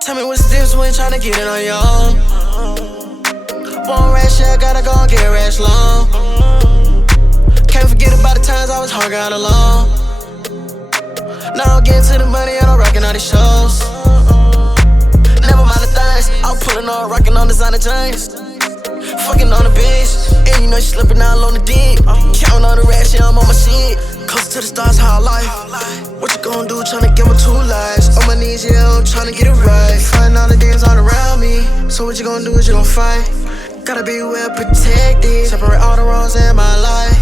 Tell me what's the difference when tryna get it on your own. One rash, yeah, gotta go and get rash long. Can't forget about the times I was hung out alone. Now I'm getting to the money and I'm rocking all these shows. Never mind the things, I'm pulling on, rocking on designer jeans. Fucking on the bitch, and you know she slipping all on the dick. Counting on the rash, yeah, I'm on my shit. Closer to the stars, how I life. What you gonna do, tryna give her 2 lives? On my knees, yeah, I'm tryna get it right. Fighting all the demons all around me. So what you gonna do is you gon' fight. Gotta be well protected. Separate all the wrongs in my life.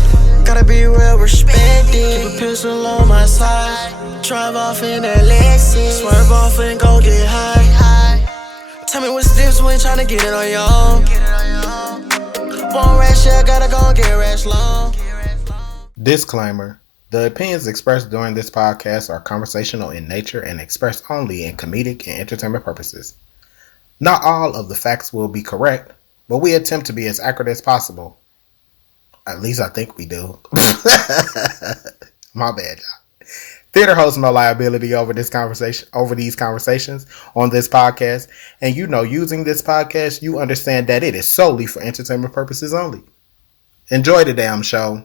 Gotta be well respected. Keep a pistol on my side. Drive off in that Lexus. Swerve off and go get high. Tell me what's the difference when tryna get it on your own. One rash, yeah, gotta go and get rash long. Disclaimer. The opinions expressed during this podcast are conversational in nature and expressed only in comedic and entertainment purposes. Not all of the facts will be correct, but we attempt to be as accurate as possible. At least I think we do. My bad, y'all. Theater holds no liability over these conversations on this podcast, and using this podcast, you understand that it is solely for entertainment purposes only. Enjoy the damn show.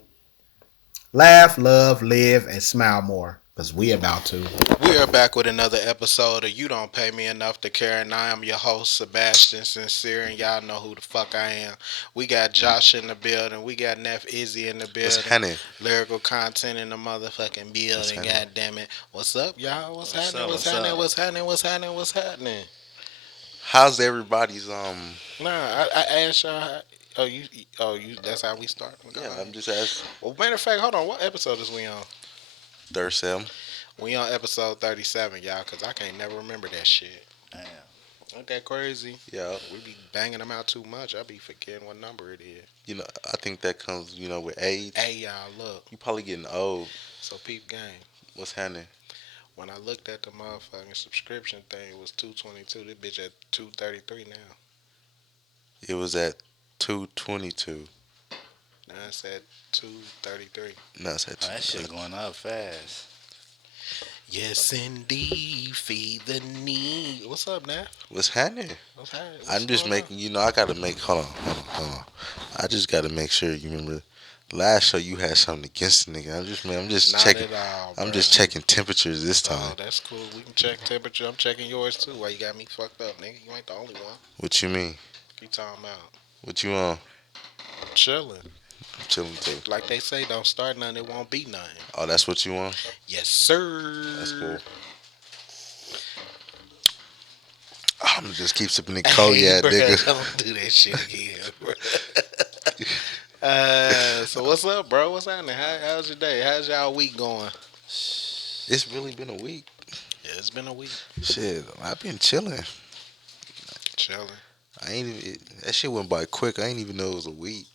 Laugh, love, live, and smile more, because we about to. We are back with another episode of You Don't Pay Me Enough to Care, and I am your host, Sebastian Sincere, and y'all know who the fuck I am. We got Josh in the building. We got Neff Izzy in the building. Lyrical content in the motherfucking building, god damn it. What's up, y'all? What's happening? What's happening? How's everybody's Nah, I asked y'all. You. That's how we start. Yeah, I'm just asking. Well, matter of fact, hold on. What episode is we on? 37. We on episode 37, y'all, because I can't never remember that shit. Damn. Ain't that crazy? Yeah. We be banging them out too much. I be forgetting what number it is. I think that comes, with age. Hey, y'all, look. You probably getting old. So, peep game. What's happening? When I looked at the motherfucking subscription thing, it was $222. This bitch at $233 now. It was at 222. Now it's at $233. No, it's at that shit going up fast. Yes, indeed. Feed the need. What's up, now? What's happening? What's happening? I'm just making, I got to make, hold on. I just got to make sure you remember. Last show you had something against the nigga. I'm just Not checking. At all, I'm just checking temperatures this time. Oh, that's cool. We can check temperature. I'm checking yours too. Why you got me fucked up, nigga? You ain't the only one. What you mean? You talking about? What you on? Chilling. I'm chilling too. Like they say, don't start nothing, it won't be nothing. Oh, that's what you want? Yes, sir. That's cool. I'm gonna just keep sipping the cognac, nigga. Don't do that shit again, bro. So what's up, bro? What's happening? How's your day? How's y'all week going? It's really been a week. Yeah, it's been a week. Shit, I've been chilling. Chilling. That shit went by quick. I ain't even know it was a week.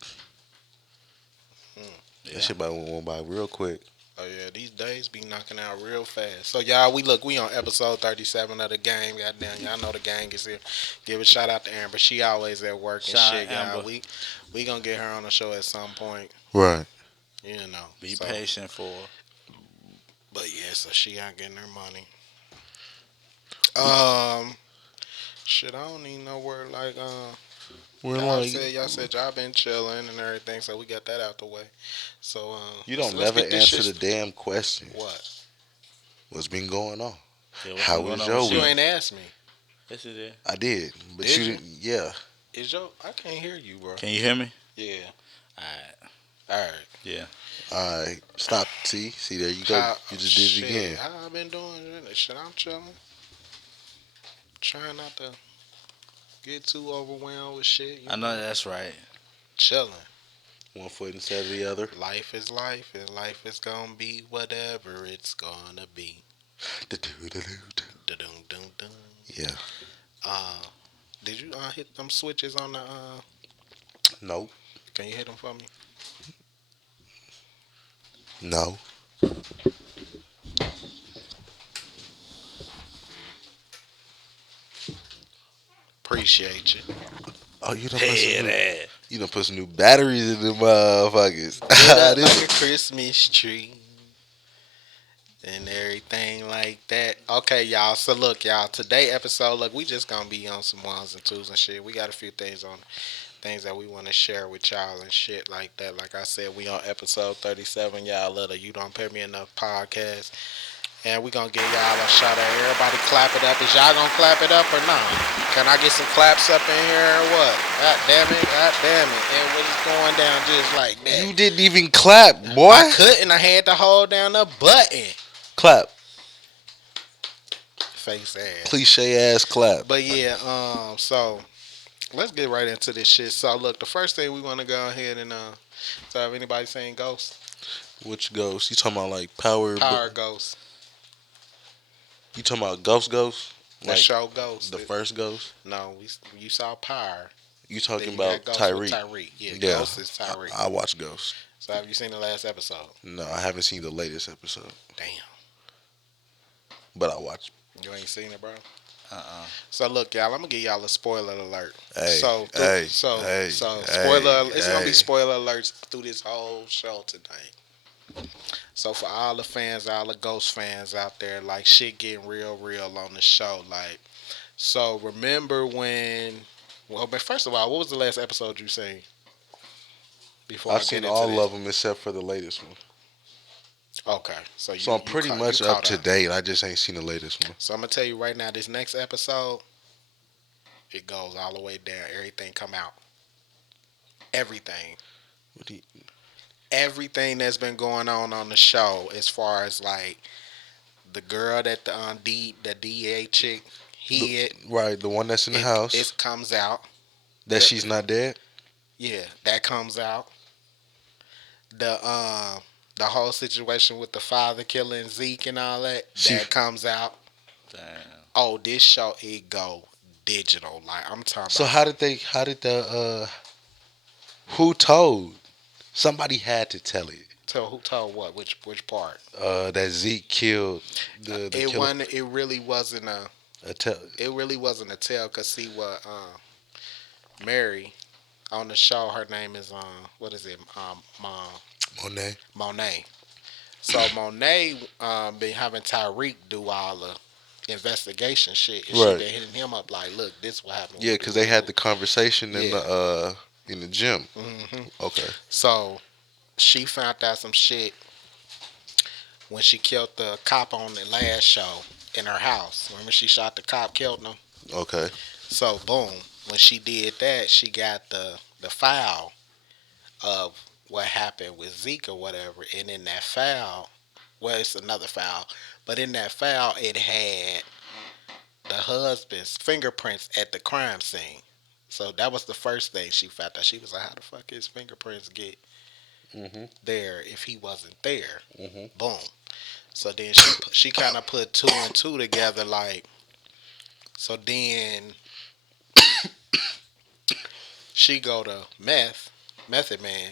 Yeah. That shit went by real quick. Oh yeah, these days be knocking out real fast. So y'all, we on episode 37 of the game. Goddamn, y'all know the gang is here. Give a shout out to Amber. She always at work and Shout shit, out y'all. Amber. We gonna get her on the show at some point. Right. Be patient for her. But yeah, so she out getting her money. Shit, I don't even know where y'all said y'all been chilling and everything, so we got that out the way. So you don't so let's never get this answer the damn question. What? What's been going on? Yeah, How was your week? You ain't asked me. Yes, it is. I did, but Did you you? didn't. Yeah. I can't hear you, bro. Can you hear me? Yeah. All right. Yeah. All right. Stop. See, there you go. You just did it again. How I been doing? Shit, I'm chilling. Trying not to get too overwhelmed with shit. I know that's right. Chilling. One foot instead of the other. Life is life, and life is gonna be whatever it's gonna be. Da-dum-dum-dum. Yeah. Did you hit them switches on the? Nope. Can you hit them for me? No. Appreciate you. Oh, you done Hey, put some new batteries in them motherfuckers. Lit up like a Christmas tree. and everything like that. Okay, y'all. So look, y'all. Today episode, look, we just gonna be on some ones and twos and shit. We got a few things that we want to share with y'all and shit like that. Like I said, we on episode 37. Y'all love the You Don't Pay Me Enough podcast. And we gonna give y'all a shout out. Everybody clap it up. Is y'all gonna clap it up or not? Can I get some claps up in here or what? God damn it, god damn it. And what's going down just like that? You didn't even clap, boy. I couldn't. I had to hold down the button. Clap. Face ass. Cliche ass clap. But yeah, so let's get right into this shit. So look, the first thing we want to go ahead and so have anybody saying Ghost? Which ghost? You talking about like power? Power Ghost. You talking about Ghost? The Like show Ghost. the first Ghost? No, you saw Power. You Then talking you about got Ghost with Tyreek? Tyreek. Yeah, Ghost is Tyreek. I watch Ghost. So have you seen the last episode? No, I haven't seen the latest episode, Damn. but I watch. You ain't seen it, bro? So look, y'all, I'm gonna give y'all a spoiler alert. Hey, So hey, spoiler. hey, It's gonna be hey. spoiler alerts through this whole show tonight. So for all the fans, all the Ghost fans out there, like shit getting real on the show. Like, so remember when? Well, but first of all, what was the last episode you seen? Before I've seen all of them except for the latest one. Okay, so I'm pretty much up to date. I just ain't seen the latest one. So I'm gonna tell you right now, this next episode, it goes all the way down. Everything come out. Everything. Everything that's been going on the show, as far as like the girl that the DA chick hid. Right, the one that's in the house. It comes out. That she's not dead. Yeah, that comes out. The whole situation with the father killing Zeke and all that, that comes out. Damn. Oh, this show, it go digital. Like, I'm talking So about. who told? Somebody had to tell it. Who told what? Which part? That Zeke killed the It killer. wasn't. It really wasn't A tell. It really wasn't a tell. Cause see what Mary on the show, her name is what is it? Monet. So Monet been having Tyreek do all the investigation shit. And Right. She been hitting him up like, look, this what happened. Yeah, because they had the conversation in the gym. Mm-hmm. Okay. So she found out some shit when she killed the cop on the last show in her house. Remember she shot the cop, killed him? Okay. So boom, when she did that, she got the file of what happened with Zeke or whatever, and in that file, well, it's another file, but in that file, it had the husband's fingerprints at the crime scene. So that was the first thing she found out. She was like, how the fuck his fingerprints get there if he wasn't there? Boom. So then she kind of put two and two together, like, so then she go to Method Man,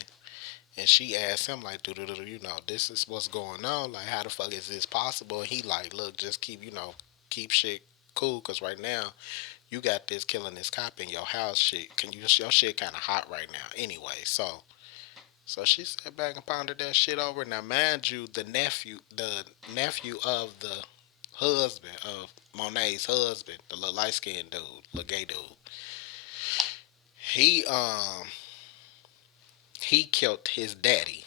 and she asked him like, you know, this is what's going on. Like, how the fuck is this possible? And he like, look, just keep shit cool, cause right now you got this killing this cop in your house shit. Your shit kind of hot right now anyway. So she sat back and pondered that shit over. Now, mind you, the nephew of the husband of Monet's husband, the little light skinned dude, little gay dude, he killed his daddy.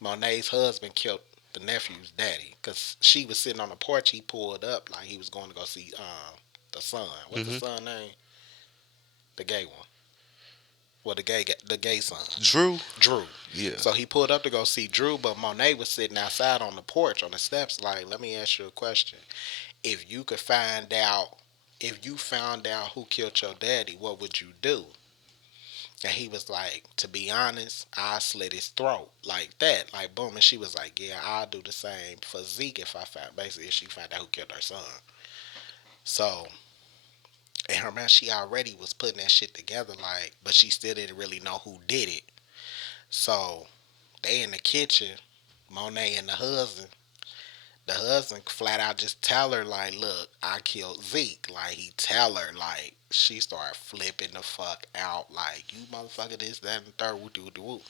Monet's husband killed the nephew's daddy because she was sitting on the porch. He pulled up like he was going to go see the son. What's the son name? The gay one. Well, the gay son. Drew. Yeah. So he pulled up to go see Drew, but Monet was sitting outside on the porch on the steps like, let me ask you a question. If you found out who killed your daddy, what would you do? And he was like, to be honest, I slit his throat like that. Like, boom. And she was like, yeah, I'll do the same for Zeke if she found out who killed her son. So, and her man, she already was putting that shit together, like, but she still didn't really know who did it. So, they in the kitchen, Monet and the husband. The husband flat out just tell her, like, look, I killed Zeke. Like, he tell her, like, she started flipping the fuck out, like, you motherfucker, this, that, and the third, woo-doo-doo-woo.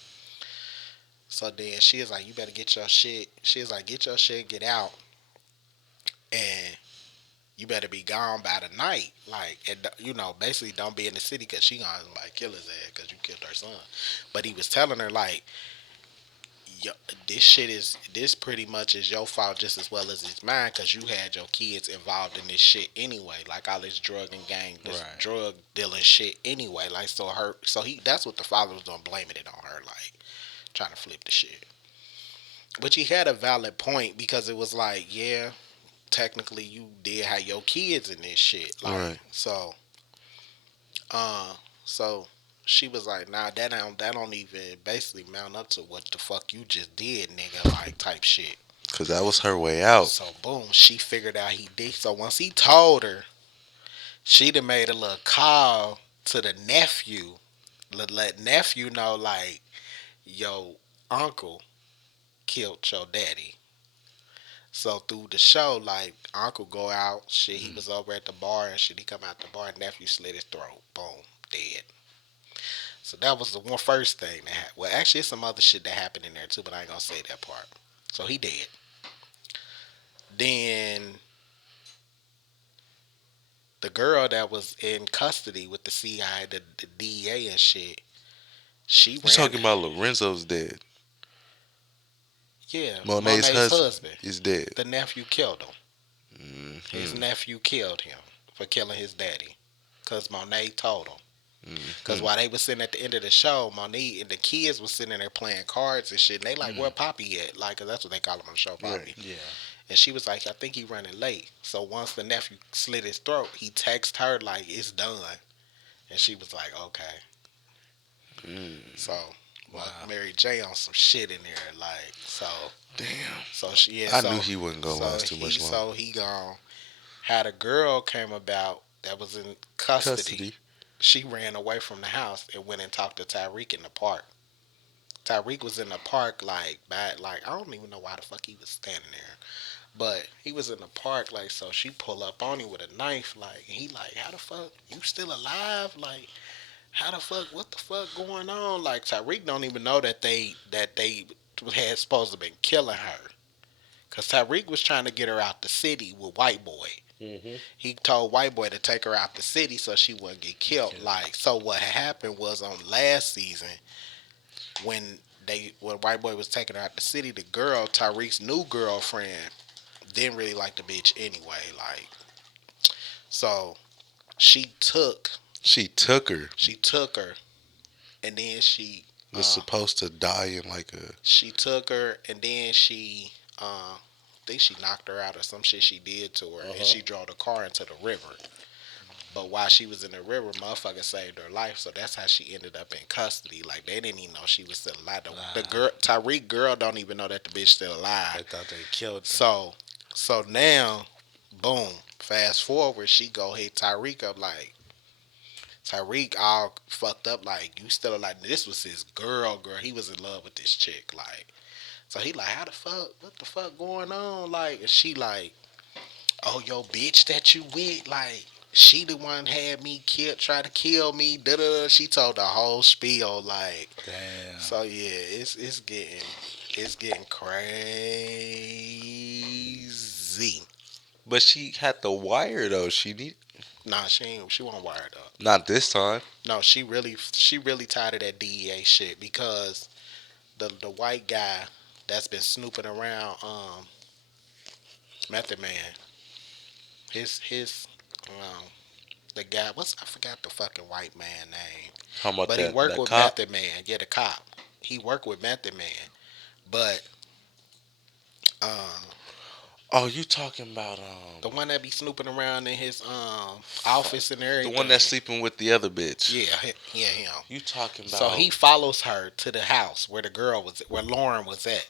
So then she is like, you better get your shit. She is like, get your shit, get out, and you better be gone by the night. Like, and, basically don't be in the city because she gonna like kill his ass because you killed her son. But he was telling her like, yo, this pretty much is your fault just as well as it's mine because you had your kids involved in this shit anyway, like all this drug and gang, this Right. drug dealing shit anyway. Like that's what the father was doing, blaming it on her, like trying to flip the shit. But he had a valid point because it was like, yeah, technically you did have your kids in this shit, like Right. uh, so she was like, nah, that don't even basically mount up to what the fuck you just did, nigga, like type shit. Cause that was her way out. So boom, she figured out he did. So once he told her, she done made a little call to the nephew, let nephew know like, yo, uncle killed your daddy. So through the show, like uncle go out, shit, he was over at the bar and shit. He come out the bar, nephew slit his throat, boom, dead. So that was the first thing that happened. Well, actually, it's some other shit that happened in there too, but I ain't gonna say that part. So he dead. Then the girl that was in custody with the CI, the DEA and shit, she You ran. talking about Lorenzo's dead? Yeah, Monet's Monet's husband husband. is dead. The nephew killed him. His Mhm. nephew killed him for killing his daddy. Because Monet told him. Because Mhm. while they was sitting at the end of the show, Monet and the kids was sitting there playing cards and shit. And they like, where Poppy at? Like, 'cause that's what they call him on the show, Poppy. Yeah. And she was like, I think he running late. So once the nephew slit his throat, he texted her like, it's done. And she was like, okay. So, Mary J on some shit in there. Like, so. Damn. So she, yeah, I so, knew he wasn't gonna last too much longer. So he gone. Had a girl came about that was in custody. She ran away from the house and went and talked to Tyreek in the park. Tyreek was in the park like I don't even know why the fuck he was standing there. But he was in the park like, so she pull up on him with a knife like, and he like, how the fuck you still alive? Like, how the fuck, what the fuck going on? Like Tyreek don't even know that they had supposed to been killing her. Cause Tyreek was trying to get her out the city with White Boy. He told White Boy to take her out the city so she wouldn't get killed. Like, so what happened was on last season when White Boy was taking her out the city, the girl, Tyreek's new girlfriend, didn't really like the bitch anyway. Like, so she took her. She took her, and then she Was supposed to die in like a. She took her, and then she I think she knocked her out or some shit she did to her, and she drove the car into the river. But while she was in the river, motherfucker saved her life, so that's how she ended up in custody. Like, they didn't even know she was still alive. The girl, Tyreek girl, don't even know that the bitch still alive. I thought they killed her. So now, boom. Fast forward, she go hit Tyreek up like. Tyreek all fucked up like, you still alive. This was his girl. He was in love with this chick, like. So he like, how the fuck? What the fuck going on? Like, and she like, oh, yo, bitch that you with, like, she the one had me killed, try to kill me. Da da. She told the whole spiel, like. Damn. So yeah, it's getting crazy. But she had the wire though. She need. Nah, she won't wire it up. Not this time. No, she really tired of that DEA shit because the white guy that's been snooping around Method Man. His the guy, I forgot the fucking white man name. How about But that? he worked that with cop? Method Man. Yeah, the cop. He worked with Method Man. But Oh, you talking about the one that be snooping around in his office and everything. the one that's sleeping with the other bitch? Yeah, him. You talking about? So he follows her to the house where where Lauren was at.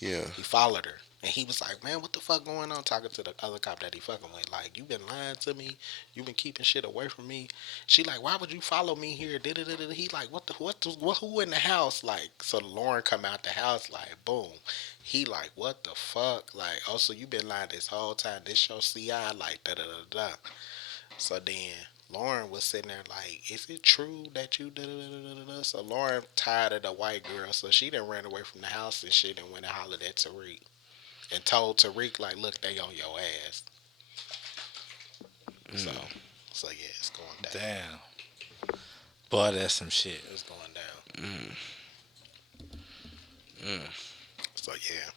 Yeah. He followed her. And he was like, man, what the fuck going on? Talking to the other cop that he fucking with. Like, you been lying to me. You been keeping shit away from me. She like, why would you follow me here? He like, who in the house? Like, so Lauren come out the house like, boom. He like, what the fuck? Like, oh, so you been lying this whole time. This your CI? Like, da-da-da-da. So then Lauren was sitting there like, is it true that you da da da da da? So Lauren tired of the white girl, so she done ran away from the house and shit and went and hollered at Tariq and told Tariq like, look, they on your ass. So, so yeah, it's going down. Damn. Boy, that's some shit. It's going down. So yeah.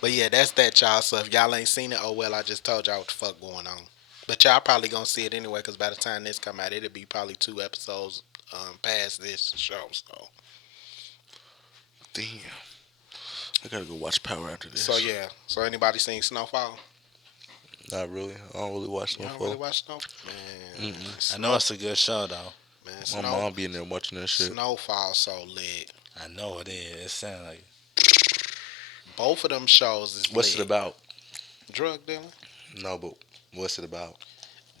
But yeah, that's that, y'all. So if y'all ain't seen it, oh well, I just told y'all what the fuck going on. But y'all probably gonna see it anyway, because by the time this come out, it'll be probably 2 episodes past this show. So Damn. I gotta go watch Power after this. so yeah. So anybody seen Snowfall? Not really. I don't really watch You don't Snowfall. really watch Snowfall? Man, I know it's a good show though. man, My mom be in there watching that shit. Snowfall so lit. I know it is. It sounds like Both of them shows is What's lit. it about? Drug dealing. No, but what's it about?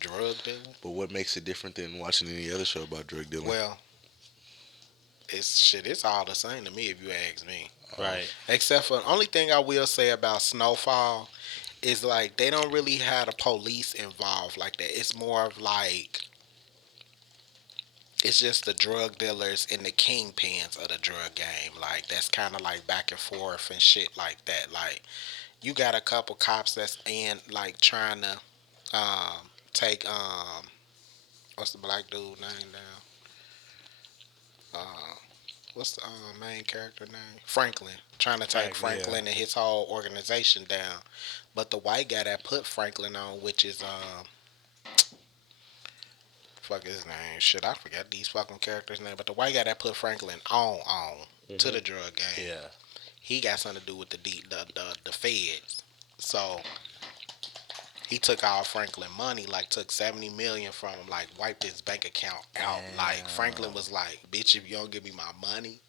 Drug dealing. But what makes it different than watching any other show about drug dealing? Well, it's shit. It's all the same to me if you ask me. right. Except for the only thing I will say about Snowfall is like they don't really have the police involved like that. It's more of like it's just the drug dealers and the kingpins of the drug game. Like that's kind of like back and forth and shit like that. Like you got a couple cops that's in like trying to take what's the black dude name down? What's the main character name? Franklin. Trying to take Franklin and his whole organization down. But the white guy that put Franklin on, which is fuck his name. Shit, I forgot these fucking characters' name. But the white guy that put Franklin on to the drug game. Yeah. He got something to do with the feds. So he took all Franklin money, like took 70 million from him, like wiped his bank account out. Damn. Like Franklin was like, bitch, if you don't give me my money,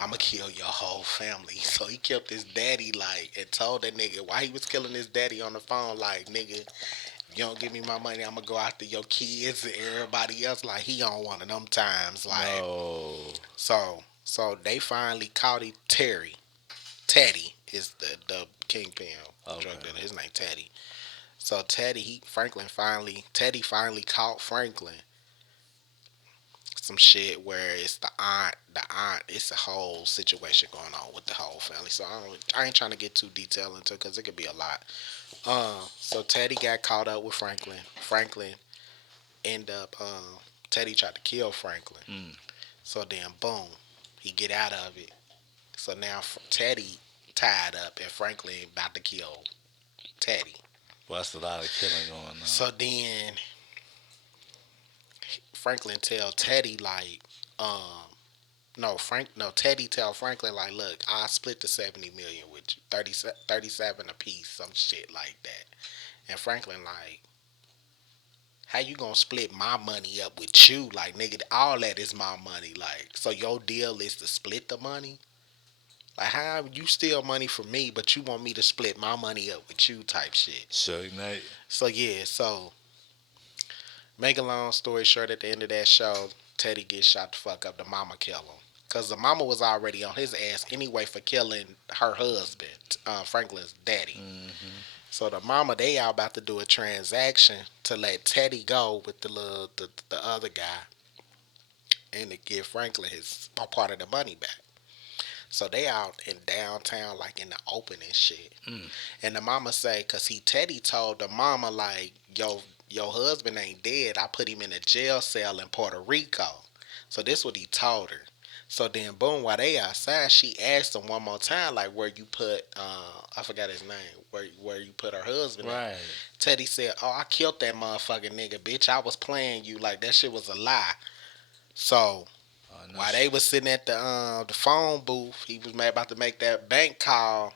I'ma kill your whole family. So he killed his daddy, like, and told that nigga why he was killing his daddy on the phone, like, nigga, if you don't give me my money, I'ma go after your kids and everybody else. Like he on one of them times. Like so they finally caught him. Teddy is the kingpin drug dealer. His name Teddy. So Teddy finally caught Franklin. Some shit where it's the aunt, it's a whole situation going on with the whole family. So I ain't trying to get too detailed into it because it could be a lot. So Teddy got caught up with Franklin. Franklin ended up, Teddy tried to kill Franklin. So then boom, he get out of it. So now Teddy tied up and Franklin about to kill Teddy. Well, that's a lot of killing going on. So then Franklin tell Teddy like, Teddy tell Franklin like, look, I'll split the 70 million with you, 37 a piece, some shit like that. And Franklin like, how you gonna split my money up with you? Like, nigga, all that is my money. Like, so your deal is to split the money? Like, how you steal money from me, but you want me to split my money up with you type shit. Suge Knight. So, yeah, so, make a long story short, at the end of that show, Teddy gets shot the fuck up. The mama kill him. Because the mama was already on his ass anyway for killing her husband, Franklin's daddy. So the mama, they all about to do a transaction to let Teddy go with the other guy and to give Franklin his part of the money back. So they out in downtown, like in the open and shit. And the mama say, cause Teddy told the mama like, your husband ain't dead. I put him in a jail cell in Puerto Rico. So this what he told her. So then boom, while they outside, she asked him one more time, like where you put, I forgot his name, where you put her husband. Right. Teddy said, oh, I killed that motherfucking nigga, bitch. I was playing you, like that shit was a lie. So while they was sitting at the phone booth, he was about to make that bank call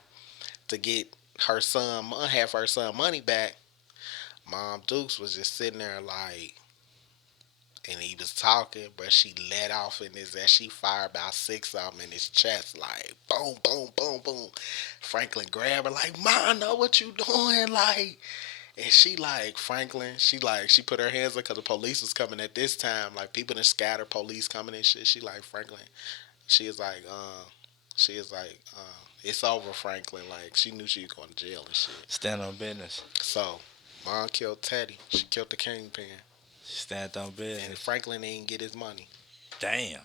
to get her son money back. Mom Dukes was just sitting there like, and he was talking, but she let off in his ass. She fired about 6 of them in his chest, like boom, boom, boom, boom. Franklin grabbed her like, Ma, I know what you doing, like. And she like, Franklin, she put her hands up because the police was coming at this time. Like, people done scattered, police coming and shit. She like, Franklin, she is like, it's over, Franklin. Like, she knew she was going to jail and shit. Stand on business. So, Mom killed Teddy. She killed the kingpin. Stand on and business. Franklin didn't get his money Damn.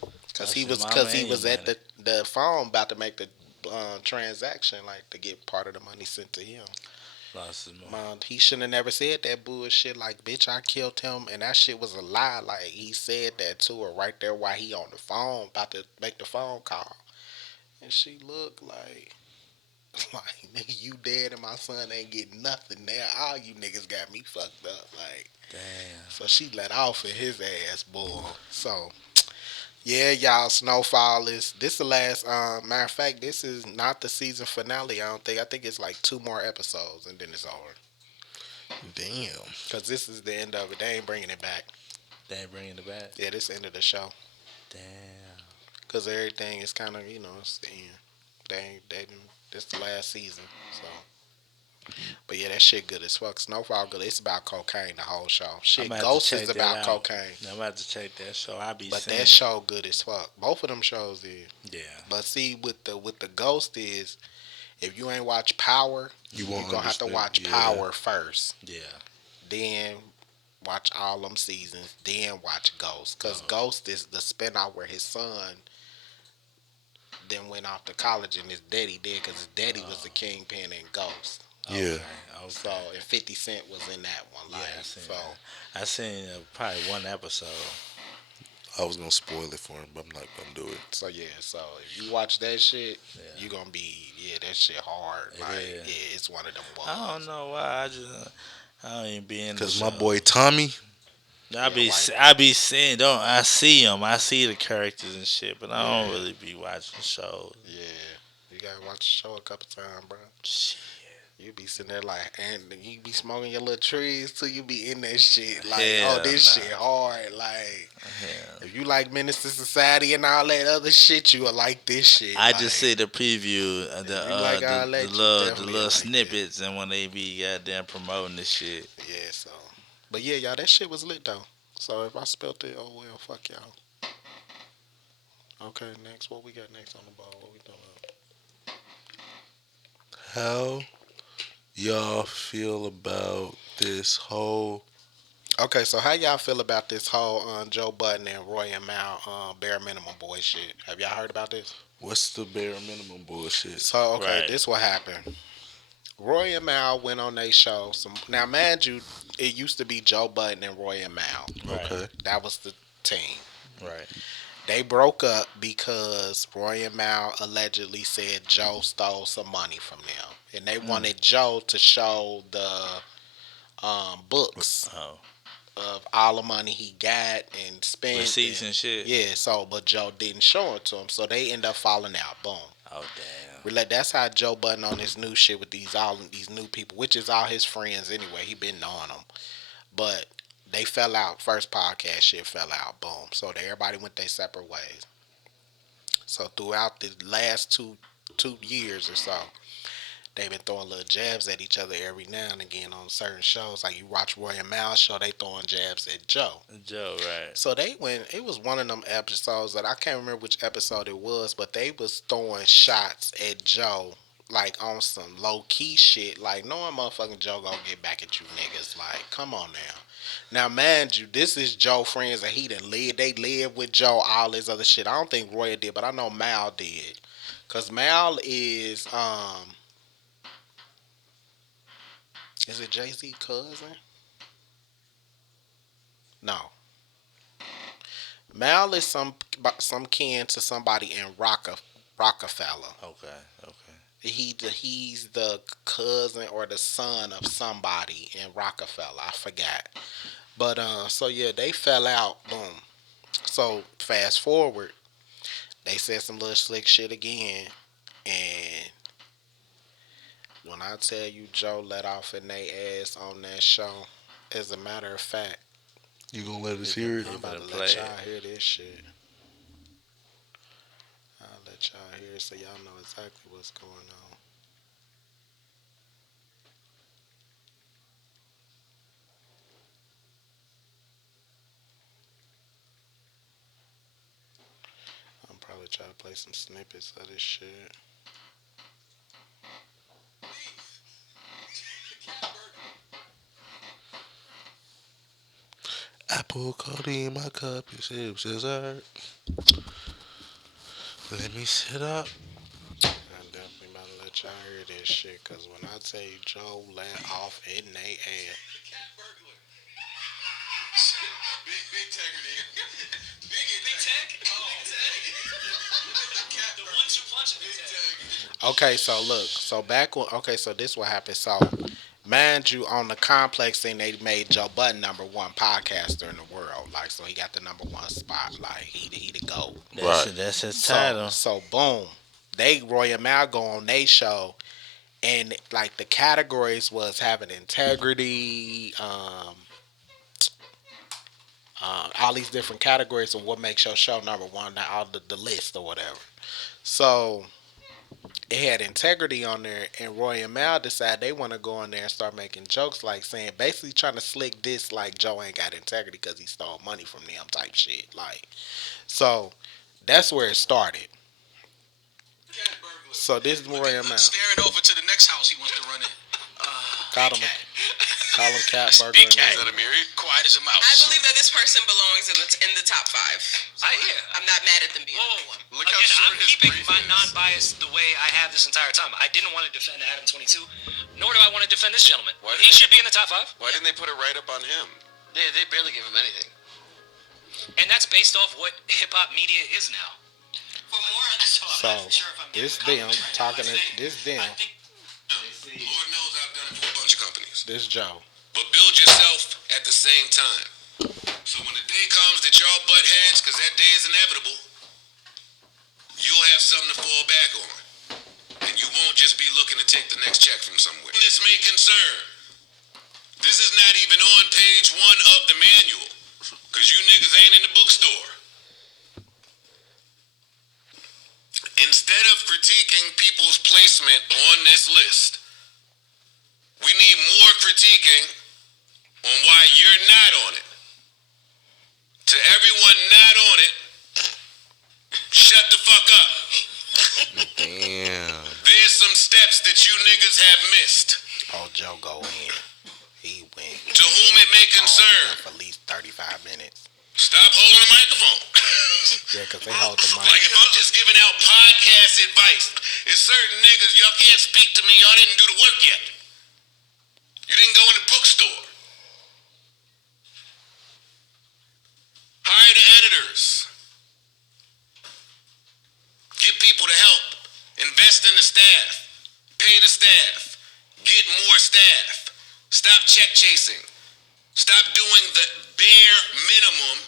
because That's he your was mama and your at money. the phone about to make the transaction, like to get part of the money sent to him. Lost his money. Man, he shouldn't have never said that bullshit. Like, bitch, I killed him, and that shit was a lie. Like, he said that to her right there while he on the phone, about to make the phone call, and she looked like, like, nigga, you dead, and my son ain't getting nothing. Now all you niggas got me fucked up. Like, Damn. so she let off at his ass, boy. So. Yeah, y'all. Snowfall is this the last. Matter of fact, this is not the season finale. I don't think. I think it's like 2 more episodes and then it's over. Damn. Cause this is the end of it. They ain't bringing it back. They ain't bringing it back. Yeah, this the end of the show. Damn. Cause everything is kind of it's the end. This the last season. So, but yeah, that shit good as fuck. Snowfall good. It's about cocaine the whole show. Shit, I'ma have to Ghost check is that about out. cocaine. I'm about to check that show. I be But seeing that show good as fuck. Both of them shows is. Yeah. But see, with the Ghost is, if you ain't watch Power, You you're won't gonna have to understand. watch Yeah. Power first. Yeah. Then watch all them seasons. Then watch Ghost. Cause Ghost is the spinoff where his son then went off to college and his daddy did. Cause his daddy was the kingpin in Ghost. Yeah. Okay. So and 50 Cent was in that one. Like, Yeah, I seen so that. I seen probably one episode. I was gonna spoil it for him, but I'm not gonna do it. so yeah. So if you watch that shit, Yeah. you gonna be that shit hard. It Like is. yeah, it's one of them ones. I don't know why. I don't even be in. Cause my boy Tommy, I be seeing. I see him. I see the characters and shit, but I don't Yeah. really be watching shows. Yeah, you gotta watch the show a couple times, bro. Shit. You be sitting there like, and you be smoking your little trees till you be in that shit. Like, Hell oh, this nah. shit hard. Like, Yeah. if you like Menace to Society and all that other shit, you will like this shit. I like, just see the preview, you like all that, the you little definitely like snippets, and when they be goddamn promoting this shit. Yeah, so. But yeah, y'all, that shit was lit though. So if I spelt it, oh well, fuck y'all. Okay, next. What we got next on the ball? What we talking about? how y'all feel about this whole? Okay, so how y'all feel about this whole Joe Budden and Roy and Mal bare minimum boy shit? Have y'all heard about this? What's the bare minimum bullshit? So okay, Right. this what happened. Roy and Mal went on their show. Now, mind you, it used to be Joe Budden and Roy and Mal. Right. Okay. That was the team. Right. They broke up because Roy and Mal allegedly said Joe stole some money from them, and they wanted Joe to show the books Oh. of all the money he got and spent. Receipts and shit. Yeah, so but Joe didn't show it to him, so they end up falling out. Boom. Oh damn. That's how Joe Budden on this new shit with these new people, which is all his friends anyway. He been knowing them, but they fell out. First podcast shit fell out. Boom. So everybody went their separate ways. So throughout the last two years or so, they've been throwing little jabs at each other every now and again on certain shows. Like you watch Roy and Mal show, they throwing jabs at Joe. Joe, right. So they went. It was one of them episodes that I can't remember which episode it was, but they was throwing shots at Joe like on some low key shit. Like knowing motherfucking Joe gonna get back at you niggas. Like come on now. Now mind you, this is Joe friends that he done live. They live with Joe. All this other shit. I don't think Roy did, but I know Mal did. Cause Mal is it Jay-Z cousin? No. Mal is some kin to somebody in Rockefeller. Okay. He's the cousin or the son of somebody in Rockefeller. I forgot. But so yeah, they fell out. Boom. So fast forward, they said some little slick shit again, and when I tell you Joe let off in they ass on that show, as a matter of fact, You gonna let us hear it? I'm about to Play let it. y'all hear this shit. I'll let y'all hear it so y'all know exactly what's going on. I'm probably trying to play some snippets of this shit. Apple codeine in my cup. You see, scissor. Let me sit up. I'm definitely about to let y'all hear this shit, cause when I tell you Joe let off in they ass. Big integrity. Big tech? Oh, the one-two punch of big tech. Okay, so look, so back when, okay, so this what happened. So, mind you, on the complex thing, they made Joe Budden #1 podcaster in the world. Like, so he got the #1 spot. Like, he the GOAT. Right. That's his So, title. so boom, they Roy Mal go on they show, and like the categories was having integrity, all these different categories of what makes your show #1, all the list or whatever. So it had integrity on there, and Roy and Mal decided they want to go on there and start making jokes, like saying basically trying to slick this like Joe ain't got integrity because he stole money from them type shit. Like, so that's where it started. So this is Roy and Mal. Staring over to the next house he wants to run in. Call him Cat Burger. Big cat. Is that a Miri? Quiet as a mouse. I believe that this person belongs in the top 5. I'm not mad at them being one. Look how short his keeping my non-bias the way I have this entire time. I didn't want to defend Adam 22, nor do I want to defend this gentleman. He should be in the top 5. Why didn't they put it right up on him? They barely gave him anything. And that's based off what hip-hop media is now. For more on this, So this them talking to this them. Lord knows I've done it for a bunch of companies. This Joe. But build yourself at the same time. So when the day comes that y'all butt heads, because that day is inevitable, you'll have something to fall back on. And you won't just be looking to take the next check from somewhere. This may concern. This is not even on page 1 of the manual, because you niggas ain't in the bookstore. Instead of critiquing people's placement on this list, we need more critiquing on why you're not on it. To everyone not on it, shut the fuck up. Damn. There's some steps that you niggas have missed. Oh, Joe go in. He went. To whom it may concern. For at least 35 minutes. Stop holding the microphone. Yeah, because they hold the mic. Like if I'm just giving out podcast advice, it's certain niggas, y'all can't speak to me, y'all didn't do the work yet. You didn't go in the bookstore. Hire the editors. Get people to help. Invest in the staff. Pay the staff. Get more staff. Stop check chasing. Stop doing the bare minimum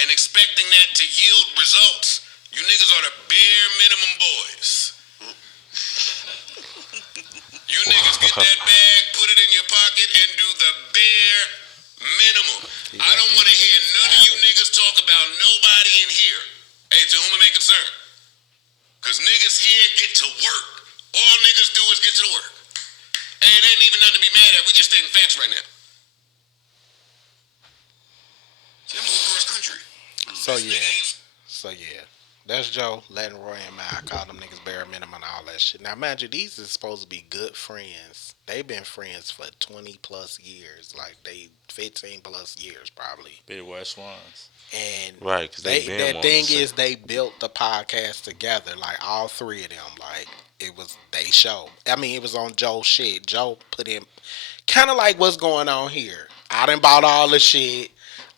and expecting that to yield results. You niggas are the bare minimum boys. You niggas get that bag, put it in your pocket, and do the bare minimum. I don't want to hear none of you niggas talk about nobody in here. Hey, to whom it may concern. Because niggas here get to work. All niggas do is get to the work. Hey, it ain't even nothing to be mad at. We just stating facts right now. See, I'm across country. So yeah. That's Joe letting Roy and Mal call them niggas bare minimum and all that shit. Now, mind you, these is supposed to be good friends. They've been friends for 20 plus years. Like, 15 plus years, probably. Midwest ones. And Right, because that thing is, they built the podcast together. Like, all three of them. Like, it was they show. I mean, it was on Joe's shit. Joe put in kind of like what's going on here. I done bought all the shit.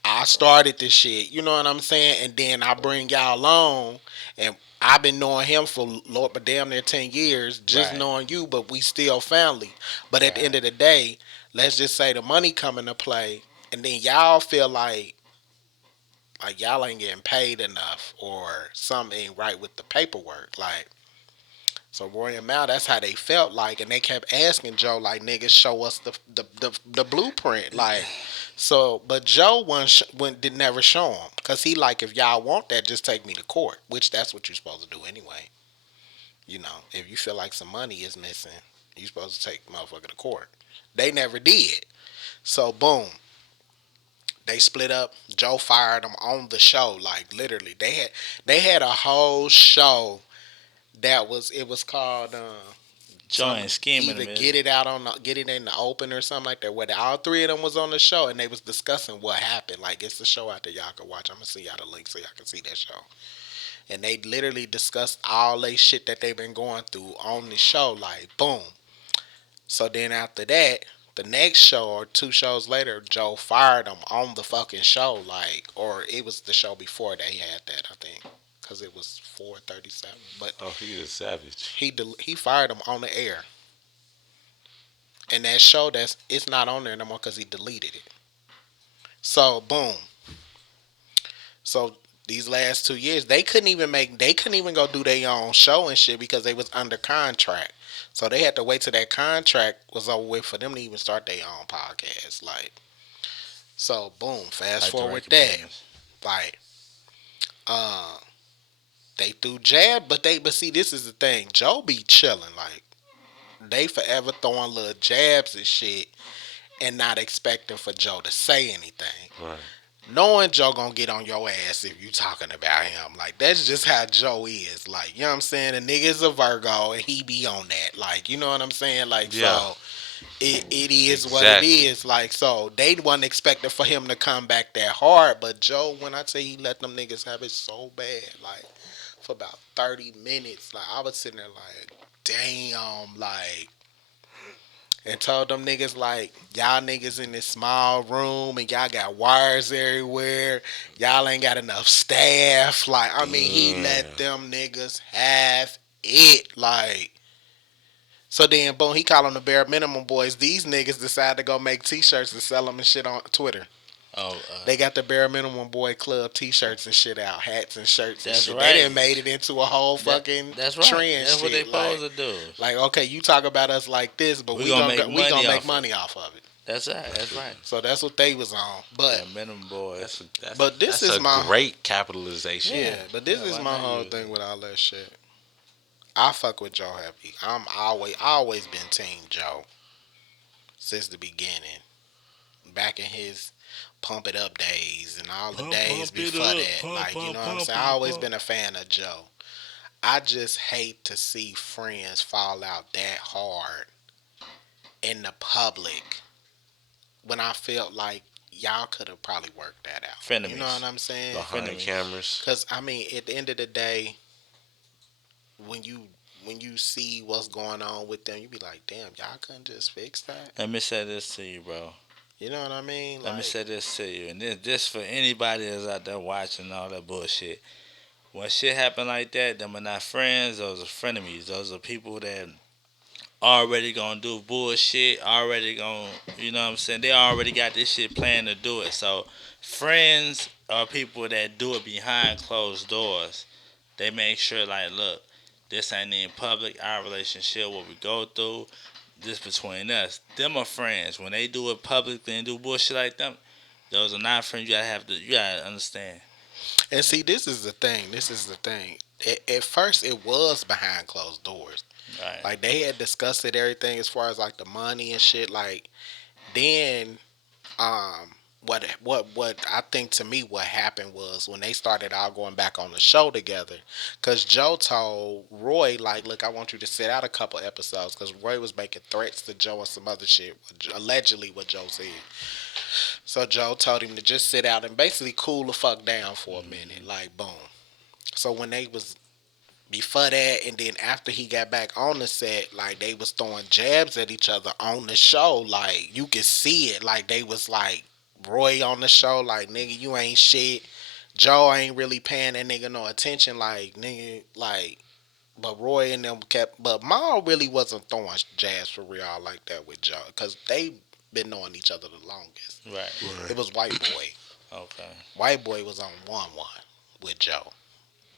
I started this shit, you know what I'm saying? And then I bring y'all along, and I've been knowing him for Lord, but damn near 10 years, just knowing you, but we still family. But at the end of the day, let's just say the money come into play, and then y'all feel like y'all ain't getting paid enough, or something ain't right with the paperwork. Like, so Roy and Mal, that's how they felt like, and they kept asking Joe, like, niggas, show us the blueprint, like. So, but Joe did never show him, because he like, if y'all want that, just take me to court, which that's what you're supposed to do anyway. You know, if you feel like some money is missing, you're supposed to take motherfucker to court. They never did. So, boom. They split up. Joe fired them on the show, like literally. They had a whole show it was called Joint scheming either him. get it in the open or something like that. Where all three of them was on the show and they was discussing what happened. Like it's the show out there y'all can watch. I'm gonna send y'all the link so y'all can see that show. And they literally discussed all they shit that they've been going through on the show. Like boom. So then after that, the next show or 2 shows later, Joe fired him on the fucking show. Like, or it was the show before that he had that, I think, because it was 4:37. But he is savage. he fired him on the air. And that show it's not on there no more because he deleted it. So boom. So these last 2 years, they couldn't even go do their own show and shit because they was under contract. So they had to wait till that contract was over with for them to even start their own podcast. Like, so boom, fast forward that. Like, they threw jab, but see, this is the thing. Joe be chilling. Like, they forever throwing little jabs and shit and not expecting for Joe to say anything. Right. Knowing Joe gonna get on your ass if you talking about him. Like, that's just how Joe is. Like, you know what I'm saying? The nigga's a Virgo and he be on that. Like, you know what I'm saying? Like, yeah. So it is exactly what it is. Like, so they wasn't expecting for him to come back that hard. But Joe, when I tell you, he let them niggas have it so bad. Like, for about 30 minutes. Like, I was sitting there like, damn, like, and told them niggas like, y'all niggas in this small room and y'all got wires everywhere. Y'all ain't got enough staff. Like, I mean, he let them niggas have it. Like, so then, boom, he called them the Bare Minimum Boys. These niggas decided to go make T-shirts and sell them and shit on Twitter. They got the Bare Minimum Boy Club T-shirts and shit out, hats and shirts and shit. Right. They done made it into a whole fucking trend. That's shit. What they supposed to do. Like, okay, you talk about us like this, but we gonna make money off of it. That's right. That's right. So that's what they was on. But Bare Minimum Boys. This is my great capitalization. Yeah, but this is my whole thing with all that shit. I fuck with Joe Happy. I always been Team Joe since the beginning. Back in his Pump It Up days and all the days before that. Like, you know what I'm saying? I always been a fan of Joe. I just hate to see friends fall out that hard in the public when I felt like y'all could have probably worked that out. Frenemies. You know what I'm saying? Behind the cameras. Because, I mean, at the end of the day, when you see what's going on with them, you be like, damn, y'all couldn't just fix that? Let me say this to you, bro. You know what I mean? Let me say this to you, and this for anybody that's out there watching all that bullshit. When shit happen like that, them are not friends. Those are frenemies. Those are people that already gonna do bullshit. Already gonna, you know what I'm saying? They already got this shit planned to do it. So friends are people that do it behind closed doors. They make sure, like, look, this ain't in public. Our relationship, what we go through. This between us. Them are friends. When they do it publicly and do bullshit like them, those are not friends. You gotta understand. And see, this is the thing. At first, it was behind closed doors. Right. Like, they had discussed it, everything as far as like the money and shit. Like, then, what I think to me what happened was when they started all going back on the show together, because Joe told Roy, like, look, I want you to sit out a couple episodes, because Roy was making threats to Joe and some other shit, allegedly what Joe said. So Joe told him to just sit out and basically cool the fuck down for a minute, like, boom. So when they was before that and then after he got back on the set, like, they was throwing jabs at each other on the show. Like, you could see it. Like, they was like, Roy on the show, like, nigga, you ain't shit. Joe ain't really paying that nigga no attention, like, nigga, like, but Roy and them kept, but Ma really wasn't throwing jabs for real like that with Joe, because they been knowing each other the longest. Right. It was White Boy. Okay. White Boy was on 1-1 with Joe.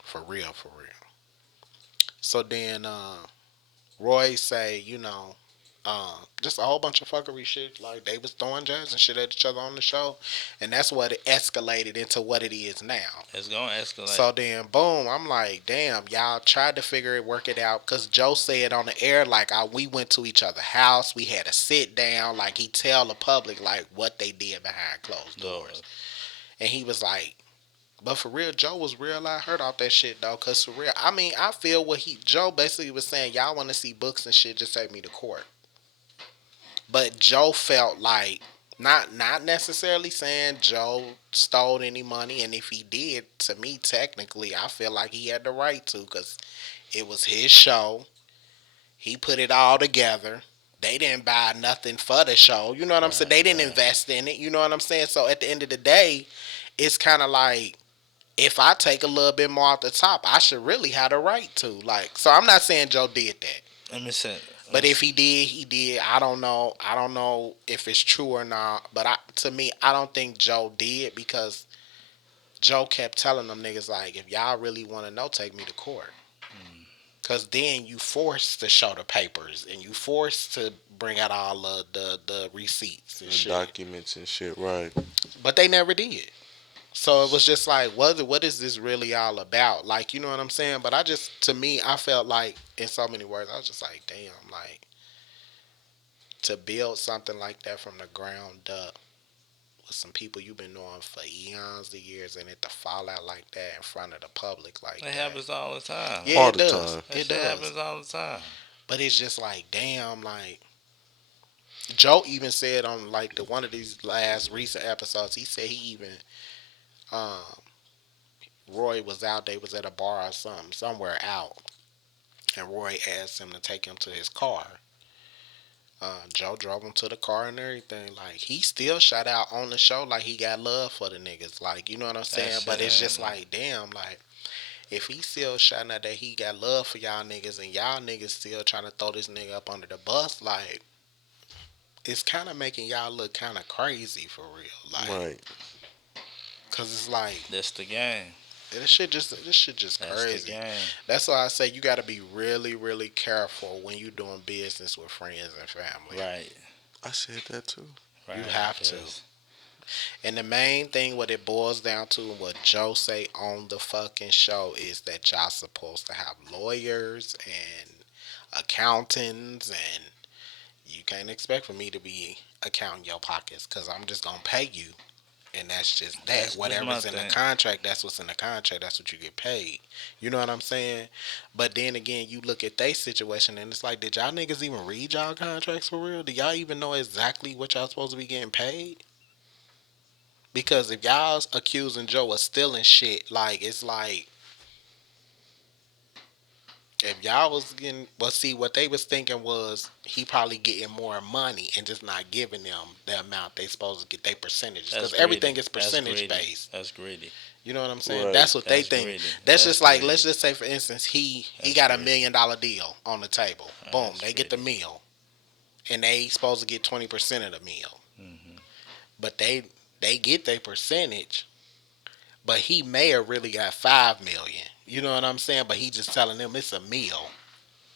For real. So then Roy say, you know, just a whole bunch of fuckery shit. Like, they was throwing jabs and shit at each other on the show. And that's what it escalated into what it is now. It's going to escalate. So then, boom, I'm like, damn, y'all tried to work it out. Because Joe said on the air, like, we went to each other's house. We had a sit down. Like, he tell the public, like, what they did behind closed doors. And he was like, But for real, Joe was real I hurt off that shit though. Cause for real, I mean, I feel what Joe basically was saying. Y'all want to see books and shit? Just take me to court. But Joe felt like not necessarily saying Joe stole any money, and if he did, to me technically, I feel like he had the right to, cause it was his show. He put it all together. They didn't buy nothing for the show. You know what I'm saying? They didn't invest in it. You know what I'm saying? So at the end of the day, it's kind of like, if I take a little bit more off the top, I should really have the right to. Like, so I'm not saying Joe did that. Let me say. But if he did, he did. I don't know. I don't know if it's true or not. But to me, I don't think Joe did, because Joe kept telling them niggas like, if y'all really want to know, take me to court. Cause then you forced to show the papers, and you forced to bring out all of the receipts and shit. Documents and shit, right? But they never did. So it was just like, what is this really all about? Like, you know what I'm saying? But to me, I felt like, in so many words, I was just like, damn, like, to build something like that from the ground up with some people you've been knowing for eons of years, and it to fall out like that in front of the public like It that. happens all the time. Yeah, All it the does. time. It That does. happens all the time. But it's just like, damn, like, Joe even said on like one of these last recent episodes, he said he even Roy was out, they was at a bar or something, somewhere out, and Roy asked him to take him to his car. Joe drove him to the car and everything. Like, he still shout out on the show like he got love for the niggas. Like, you know what I'm saying? But it's just like, damn, like, if he still shouting out that he got love for y'all niggas, and y'all niggas still trying to throw this nigga up under the bus, like, it's kind of making y'all look kind of crazy for real. Like, Right. cause it's like, That's the game. this shit just That's crazy. the game. That's why I say you got to be really, really careful when you doing business with friends and family. Right. I said that too. Right. You have to. And the main thing, what it boils down to, and what Joe say on the fucking show, is that y'all supposed to have lawyers and accountants, and you can't expect for me to be accounting your pockets, because I'm just gonna pay you. And that's just that. That's Whatever's in my the thing. contract, that's what's in the contract. That's what you get paid. You know what I'm saying? But then again, you look at their situation, and it's like, did y'all niggas even read y'all contracts for real? Do y'all even know exactly what y'all supposed to be getting paid? Because if y'all's accusing Joe of stealing shit, like, it's like, if y'all was getting, well, see, what they was thinking was he probably getting more money and just not giving them the amount they supposed to get, their percentages, because everything is percentage based. That's greedy. You know what I'm saying? Right. That's what they That's think. greedy. That's That's just like, greedy. let's just say, for instance, he That's got greedy. $1 million deal on the table. Boom, That's they get the greedy. meal, and they supposed to get 20% of the meal, but they get their percentage. But he may have really got $5 million. You know what I'm saying? But he just telling them it's a meal.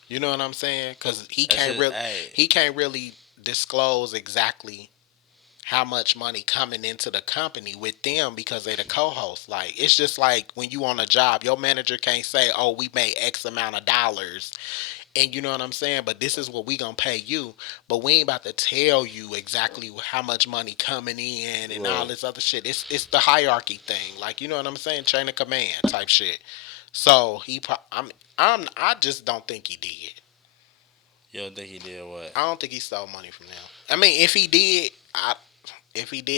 You know what I'm saying? Because he can't really disclose exactly how much money coming into the company with them, because they the co-host. Like, it's just like when you on a job, your manager can't say, "Oh, we made X amount of dollars," and you know what I'm saying. But this is what we gonna pay you. But we ain't about to tell you exactly how much money coming in and all this other shit. It's the hierarchy thing. Like, you know what I'm saying? Chain of command type shit. So I just don't think he did. You don't think he did what? I don't think he stole money from them. I mean, if he did,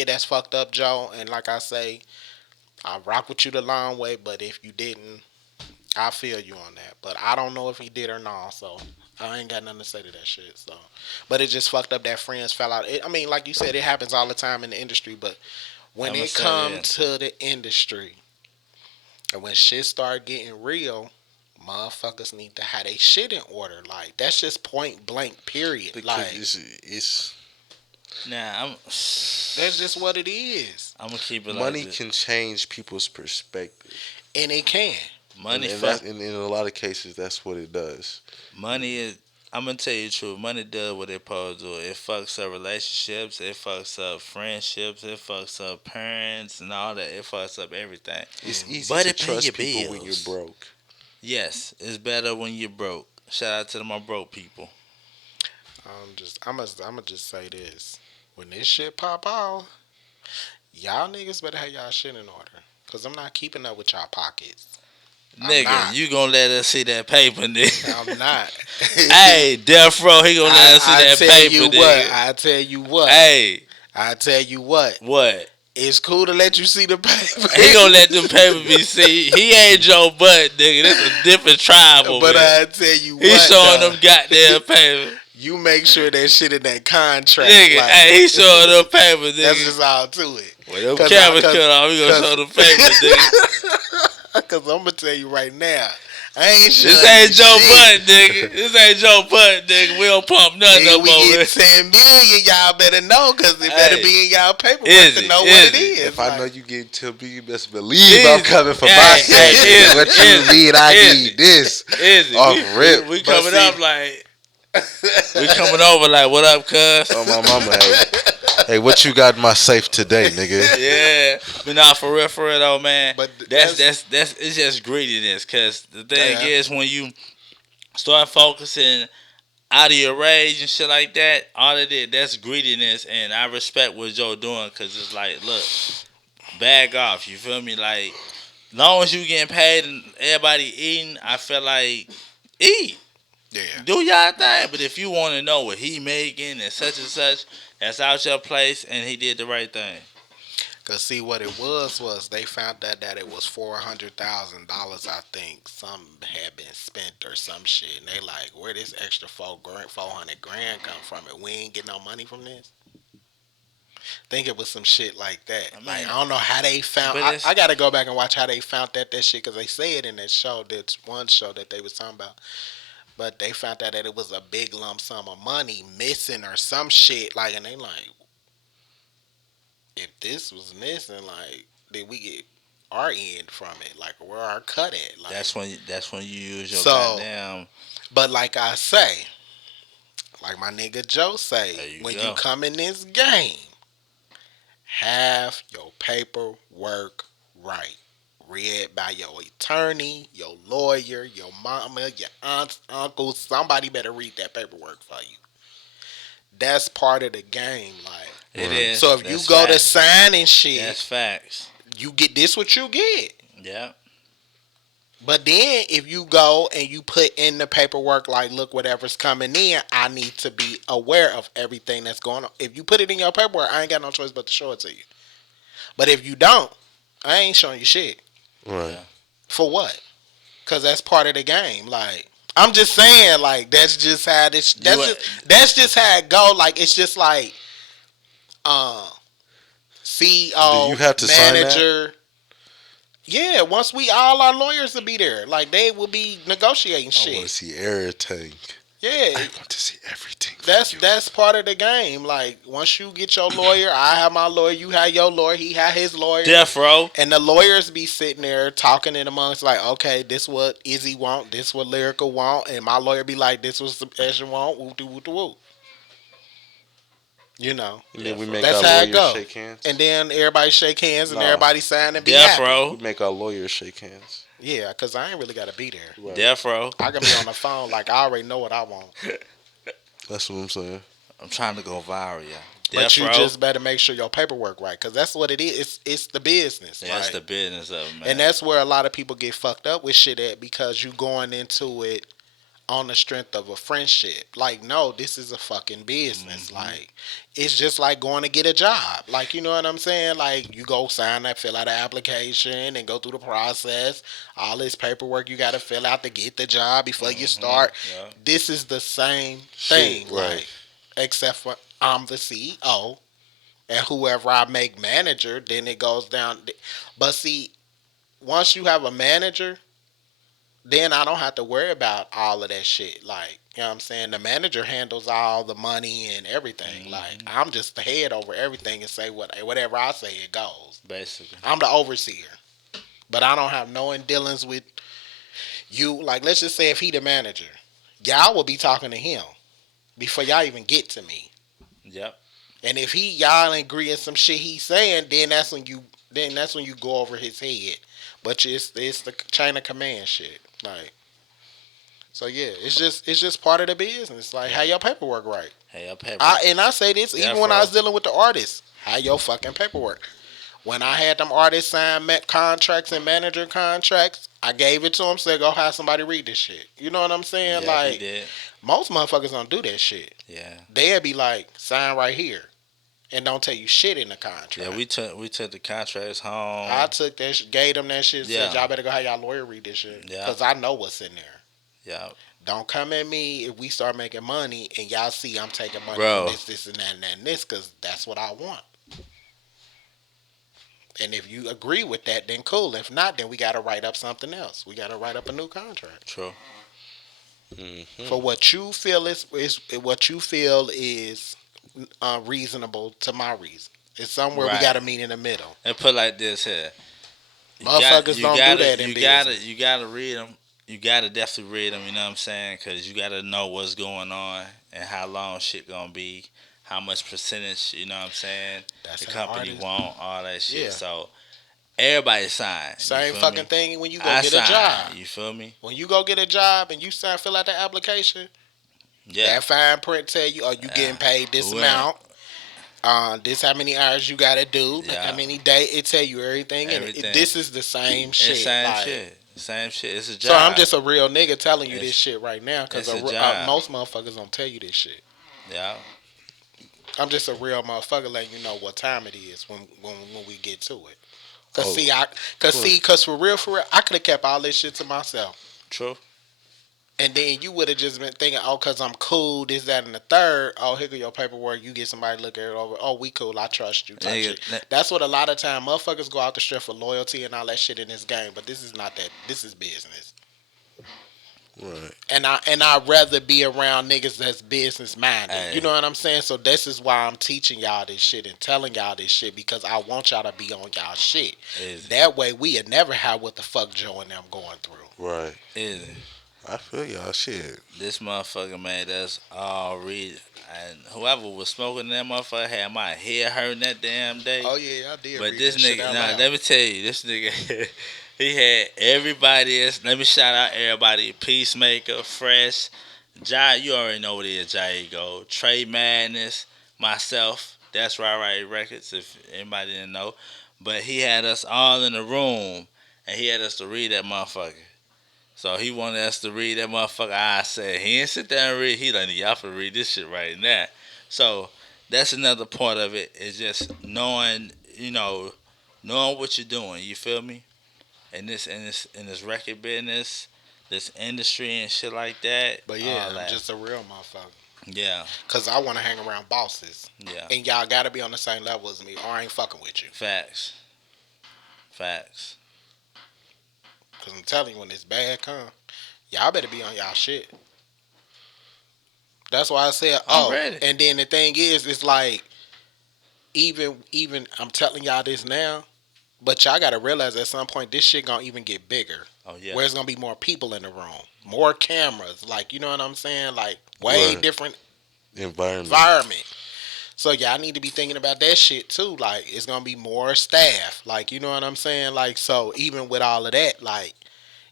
that's fucked up, Joe. And like I say, I rock with you the long way. But if you didn't, I feel you on that. But I don't know if he did or not. So I ain't got nothing to say to that shit. So, but it just fucked up that friends fell out. I mean, like you said, it happens all the time in the industry. But when I'ma it say comes to the industry, and when shit start getting real, motherfuckers need to have their shit in order. Like, that's just point blank, period. Because Like, it's Nah, that's just what it is. I'm gonna keep it money like this. can change people's perspective. And it can. Money and fuck. in a lot of cases, that's what it does. Money is. I'm gonna tell you the truth. Money does what it supposed to do. It fucks up relationships. It fucks up friendships. It fucks up parents and all that. It fucks up everything. It's easy But to it pay trust your people when you're bills. broke. Yes, it's better when you're broke. Shout out to my broke people. I'ma just say this. When this shit pop out, y'all niggas better have y'all shit in order. Cause I'm not keeping up with y'all pockets. Nigga, you gonna let us see that paper, nigga? I'm not. Hey, Death Row, he gonna let us see that paper, nigga. I tell you what. Hey, I tell you what. What? It's cool to let you see the paper. He gonna let them paper be seen. He ain't Joe Butt, nigga. This a different tribe over But there. I tell you He what, showing though, them goddamn paper. You make sure that shit in that contract. Nigga, like, hey, he showing them paper, nigga. That's just all to it. When them cameras cut off, he gonna show them paper, nigga. Because I'm going to tell you right now, I ain't sure. This ain't Joe Butt, nigga. This ain't Joe Butt, nigga. We don't pump nothing Nigga, up we over get 10 million, y'all better know, because it better be in y'all paperwork to know what it is. If I know you get 10 million, you best believe I'm coming for my section. What you mean I need this? Off rip. We coming up like... We coming over like, what up, cuz? Oh, my mama. Hey, what you got in my safe today, nigga? Yeah, but not for real though, man. But that's it's just greediness. Cause the thing is, when you start focusing out of your rage and shit like that, all of it, that's greediness. And I respect what Joe doing, cause it's like, look, bag off. You feel me? Like, long as you getting paid and everybody eating, I feel like eat. Yeah. Do y'all thing. But if you want to know what he making and such, that's out your place, and he did the right thing. Cause see what it was they found that it was $400,000. I think some had been spent or some shit, and they like, where this extra $400,000 come from? And we ain't getting no money from this. Think it was some shit like that. I mean, like, I don't know how they found. I gotta go back and watch how they found that shit, because they say it in that show. That's one show that they was talking about. But they found out that it was a big lump sum of money missing or some shit. Like, and they like, if this was missing, like, did we get our end from it? Like, where our cut at? Like, that's when you use your goddamn. But like I say, like my nigga Joe say, when you come in this game, have your paperwork right. Read by your attorney, your lawyer, your mama, your aunts, uncles. Somebody better read that paperwork for you. That's part of the game, like. It is. So if you go to sign and shit, that's facts. You get this what you get. Yeah. But then if you go and you put in the paperwork, like, look, whatever's coming in, I need to be aware of everything that's going on. If you put it in your paperwork, I ain't got no choice but to show it to you. But if you don't, I ain't showing you shit. Right. For what? Because that's part of the game. Like, I'm just saying, like, that's just how this. That's just how it go. Like, it's just like, CEO, do you have to manager. sign that? Yeah, once all our lawyers will be there. Like, they will be negotiating shit. I want to see everything. Yeah, I want to see everything. That's part of the game. Like, once you get your lawyer, I have my lawyer, you have your lawyer, he have his lawyer. Death Row. And the lawyers be sitting there talking in amongst, like, okay, this what Izzy want, this what Lyrical want, and my lawyer be like, this what Sebastian want, whoop de whoop de whoop. You know, and then we make that's our how it lawyers go. shake hands. And then everybody shake hands and everybody sign and be Death happy. Row. We make our lawyers shake hands. Yeah, because I ain't really got to be there. Right. Death Row. I can be on the phone like I already know what I want. That's what I'm saying. I'm trying to go viral, yeah. But you just better make sure your paperwork right, because that's what it is. It's the business. Yeah, that's the business of it, man. And that's where a lot of people get fucked up with shit at, because you going into it on the strength of a friendship. Like, no, this is a fucking business. Mm-hmm. Like, it's just like going to get a job. Like, you know what I'm saying? Like, you go sign that, fill out an application, and go through the process. All this paperwork you got to fill out to get the job before you start. Yeah. This is the same thing. Right. Like, except for I'm the CEO, and whoever I make manager, then it goes down. But see, once you have a manager, then I don't have to worry about all of that shit. Like, you know what I'm saying? The manager handles all the money and everything. Mm-hmm. Like, I'm just the head over everything and say whatever I say, it goes. Basically. I'm the overseer. But I don't have no dealings with you. Like, let's just say if he the manager, y'all will be talking to him before y'all even get to me. Yep. And if y'all agree in some shit he's saying, then that's when you go over his head. But it's the chain of command shit. Like, so yeah, it's just part of the business. Like, have your paperwork right. Have your paperwork. I say this even when I was dealing with the artists. Have your fucking paperwork. When I had them artists sign contracts and manager contracts, I gave it to them. Said, go have somebody read this shit. You know what I'm saying? Yeah, he Like, did. most motherfuckers don't do that shit. Yeah. They'll be like, sign right here. And don't tell you shit in the contract. Yeah, we took the contracts home. I took that gave them that shit. Yeah. Said, y'all better go have y'all lawyer read this shit. Yeah. Because I know what's in there. Yeah. Don't come at me if we start making money and y'all see I'm taking money Bro. from this, and that, and this, because that's what I want. And if you agree with that, then cool. If not, then we got to write up something else. We got to write up a new contract. True. For what you feel is what you feel is reasonable to my reason. It's somewhere we Right. got to meet in the middle. And put like this here. Motherfuckers don't do that in business. You gotta read them. You gotta definitely read them. You know what I'm saying? Because you gotta know what's going on and how long shit gonna be, how much percentage. You know what I'm saying? That's The how company artists- want all that shit. Yeah. So everybody sign. Same fucking thing when you go I get sign. a job. You feel me? When you go get a job and you fill out the application, Yeah. that fine print tell you, oh, you getting paid this Well, amount. This how many hours you gotta do. Yeah. How many days. It tell you everything. Everything. And this is the same shit. It's same like, shit. Same shit. It's a job. So I'm just a real nigga telling you this It's- shit right now because it's a job. most motherfuckers don't tell you this shit. Yeah. I'm just a real motherfucker letting you know what time it is when we get to it. Cause Oh. cause for real, I could have kept all this shit to myself. True. And then you would have just been thinking, oh, cause I'm cool, this, that, and the third. Oh, here go your paperwork. You get somebody to look at it over. Oh, we cool. I trust you. Type Nigga, shit. That's what a lot of time motherfuckers go out the strip for loyalty and all that shit in this game. But this is not that. This is business. Right. And I'd rather be around niggas that's business minded. Hey. You know what I'm saying? So this is why I'm teaching y'all this shit and telling y'all this shit because I want y'all to be on y'all shit. Easy. That way we'd never have what the fuck Joe and them going through. Right. Easy. I feel y'all shit. This motherfucker made us all read. And whoever was smoking that motherfucker had my head hurting that damn day. Oh yeah, I did. But read this that shit nigga, out nah, loud. let me tell you, this nigga, he had everybody else. Let me shout out everybody. Peacemaker, Fresh, Jai, you already know what it is, Jai Go. Trey Madness, myself, that's Right Records, if anybody didn't know. But he had us all in the room, and he had us to read that motherfucker. So he wanted us to read that motherfucker. I said, he didn't sit there and read. He like, y'all for read this shit right now. So that's another part of it, is just knowing, knowing what you're doing. You feel me? In this record business, this industry and shit like that. But yeah, all I'm that. just a real motherfucker. Yeah, Cause I want to hang around bosses, yeah. and y'all gotta be on the same level as me, or I ain't fucking with you. Facts. Cause I'm telling you, when this bad come, y'all better be on y'all shit. That's why I said, I'm ready. And then the thing is, it's like, even I'm telling y'all this now, but y'all gotta realize at some point this shit gonna even get bigger. Oh yeah. Where it's gonna be more people in the room, more cameras, like, you know what I'm saying, like way Right. different Environment. So y'all need to be thinking about that shit too. Like, it's gonna be more staff. Like, you know what I'm saying? Like, so even with all of that, like,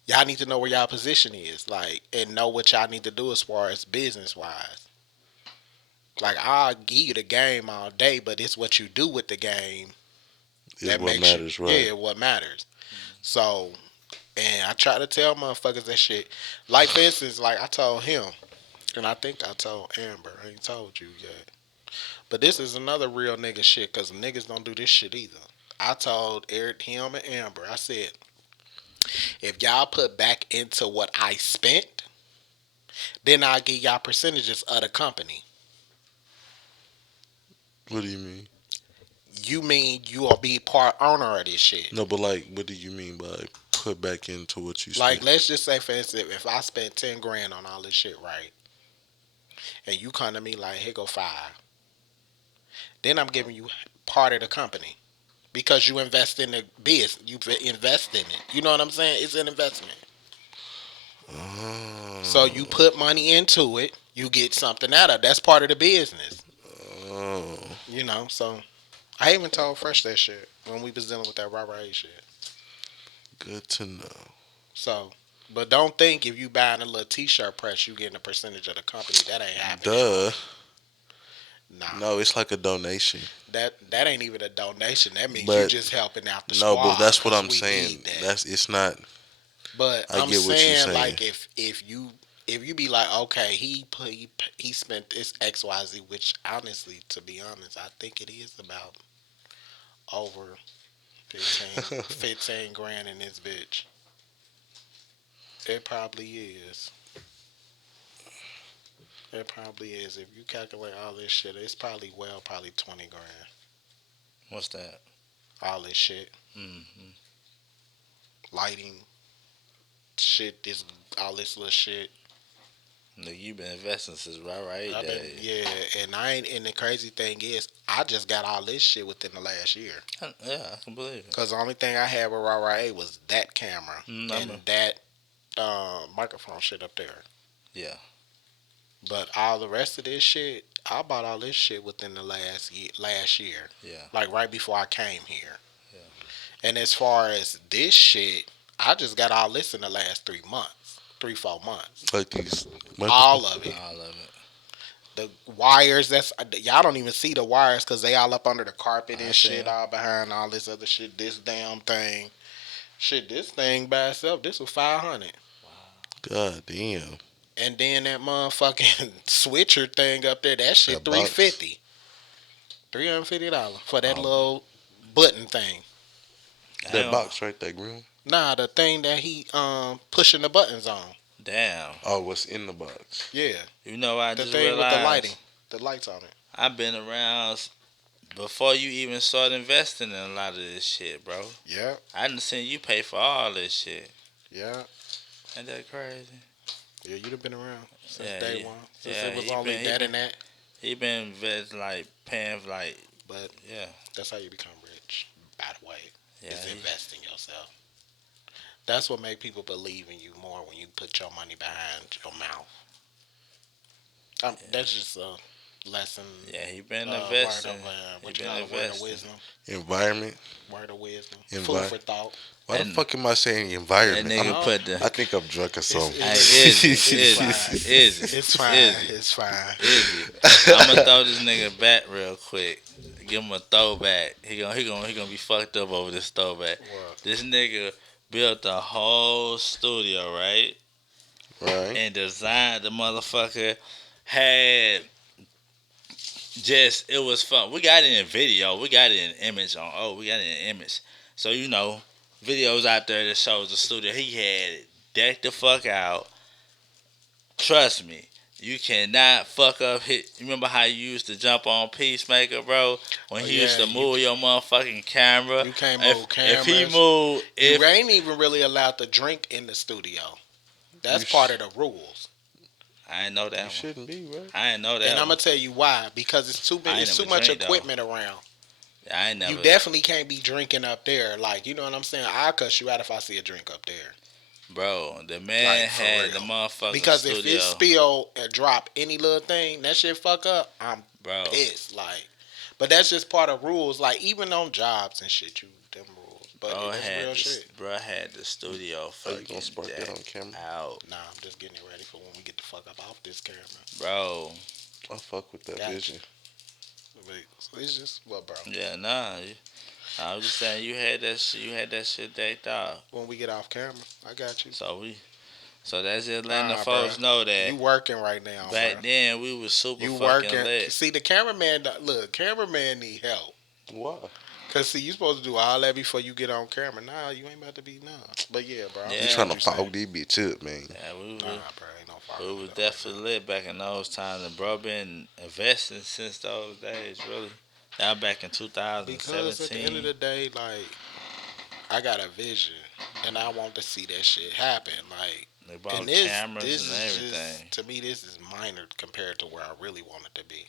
y'all need to know where y'all position is, like, and know what y'all need to do as far as business wise. Like, I'll give you the game all day, but it's what you do with the game Is what makes matters, you, right? Yeah, what matters. So, and I try to tell motherfuckers that shit. Like, for instance, like I told him, and I think I told Amber. I ain't told you yet. But this is another real nigga shit, because niggas don't do this shit either. I told Eric, him, and Amber, I said, if y'all put back into what I spent, then I'll give y'all percentages of the company. What do you mean? You mean you will be part owner of this shit? No, but like, what do you mean by put back into what you Like, spent? let's just say, for instance, if I spent 10 grand on all this shit, right? And you come to me like, here go 5. Then I'm giving you part of the company. Because you invest in the biz. You invest in it. You know what I'm saying? It's an investment. Oh. So you put money into it, you get something out of it. That's part of the business. Oh. You know, so I even told Fresh that shit when we was dealing with that Right shit. Good to know. So, but don't think if you buying a little t-shirt press, you getting a percentage of the company. That ain't happening. Duh. Nah. No, it's like a donation. that ain't even a donation. That means you But- just helping out the No, squad. but that's what 'cause I'm we saying. need that. That's it's not. But I I'm get what you're saying, saying. like, if you be like, okay, he spent this XYZ, which honestly, to be honest, I think it is about over 15 grand in this bitch. It probably is. It probably is. If you calculate all this shit, it's probably 20 grand. What's that? All this shit, Mm-hmm. lighting, shit, all this little shit. Nigga, you been investing since right I've been, there. yeah, and I ain't. And the crazy thing is, I just got all this shit within the last year. Yeah, I can believe it. Cause the only thing I had with Raw was that camera and that microphone shit up there. Yeah. But all the rest of this shit, I bought all this shit within the last year. Yeah. Like right before I came here. Yeah. And as far as this shit, I just got all this in the last 3 months, 4 months. Like these. All of it. All of it. The wires, y'all don't even see the wires because they all up under the carpet and shit, all behind all this other shit. This damn thing, shit, this thing by itself, this was $500. God damn. And then that motherfucking switcher thing up there, that shit That box. $350. $350 for that little button thing. That box right there, green. Nah, the thing that he pushing the buttons on. Damn. Oh, what's in the box? Yeah. You know, I The just thing realized with the lighting, the lights on it. I've been around before you even started investing in a lot of this shit, bro. Yeah. I done seen you pay for all this shit. Yeah. Ain't that crazy? Yeah, you'd have been around since Yeah, day yeah. one. Since Yeah, it was he only been- that he and that. He been like paying for like, But yeah, that's how you become rich, by the way. yeah. Is invest in yourself. That's what make people believe in you more when you put your money behind your mouth. That's just a lesson. Yeah, he been Word investing. of, He been word of investing. wisdom. Environment. Word of wisdom. Envi- Food for thought. Why the And- fuck am I saying That environment? nigga put the. I think I'm drunk or something. Hey, Izzy, It's fine. It's fine. I'm gonna throw this nigga back real quick. Give him a throwback. He gonna be fucked up over this throwback. What? This nigga built a whole studio, right? Right. And designed the motherfucker. Had just, it was fun. We got it in video. We got it in image we got it in image. So you know, videos out there that shows the studio. He had it decked the fuck out. Trust me, you cannot fuck up You remember how you used to jump on Peacemaker, bro? When he used to move your motherfucking camera. You can't move cameras. If he moved, You ain't even really allowed to drink in the studio. That's part of the rules. I ain't know that. You shouldn't be, right? I ain't know that. And I'm gonna tell you why. Because it's too much drink, equipment around. I ain't never. You definitely can't be drinking up there. Like, you know what I'm saying? I'll cuss you out if I see a drink up there. Bro, the man Like, for had real. the motherfucking Because studio. if it spill and drop any little thing, that shit fuck up, I'm Bro. pissed. Like, but that's just part of rules. Like, even on jobs and shit, them rules. But Bro it's had real the, shit. bro had the studio Oh, you fucking gonna spark that on decked camera? out. Nah, I'm just getting it ready for when we get the fuck up off this camera. Bro. I fuck with that Gotcha. vision. But it's just, well, bro. Yeah, nah. I was just saying you had that shit decked out. When we get off camera, I got you. So that's just letting the Nah, folks bruh. know that You working right now, back bro. then we was super You fucking working. lit. See, the cameraman, cameraman need help. Why? Cause see, you supposed to do all that before you get on camera. Nah, you ain't about to be But yeah, bro. Yeah. You trying to fog this bitch up, man. Yeah, we Nah, bro, ain't no fire. was definitely lit back in those times, and bro been investing since those days. Really, that back in 2017. Because at the end of the day, like, I got a vision, and I want to see that shit happen. Like, they bought and cameras this and is everything. just, to me, this is minor compared to where I really want it to be.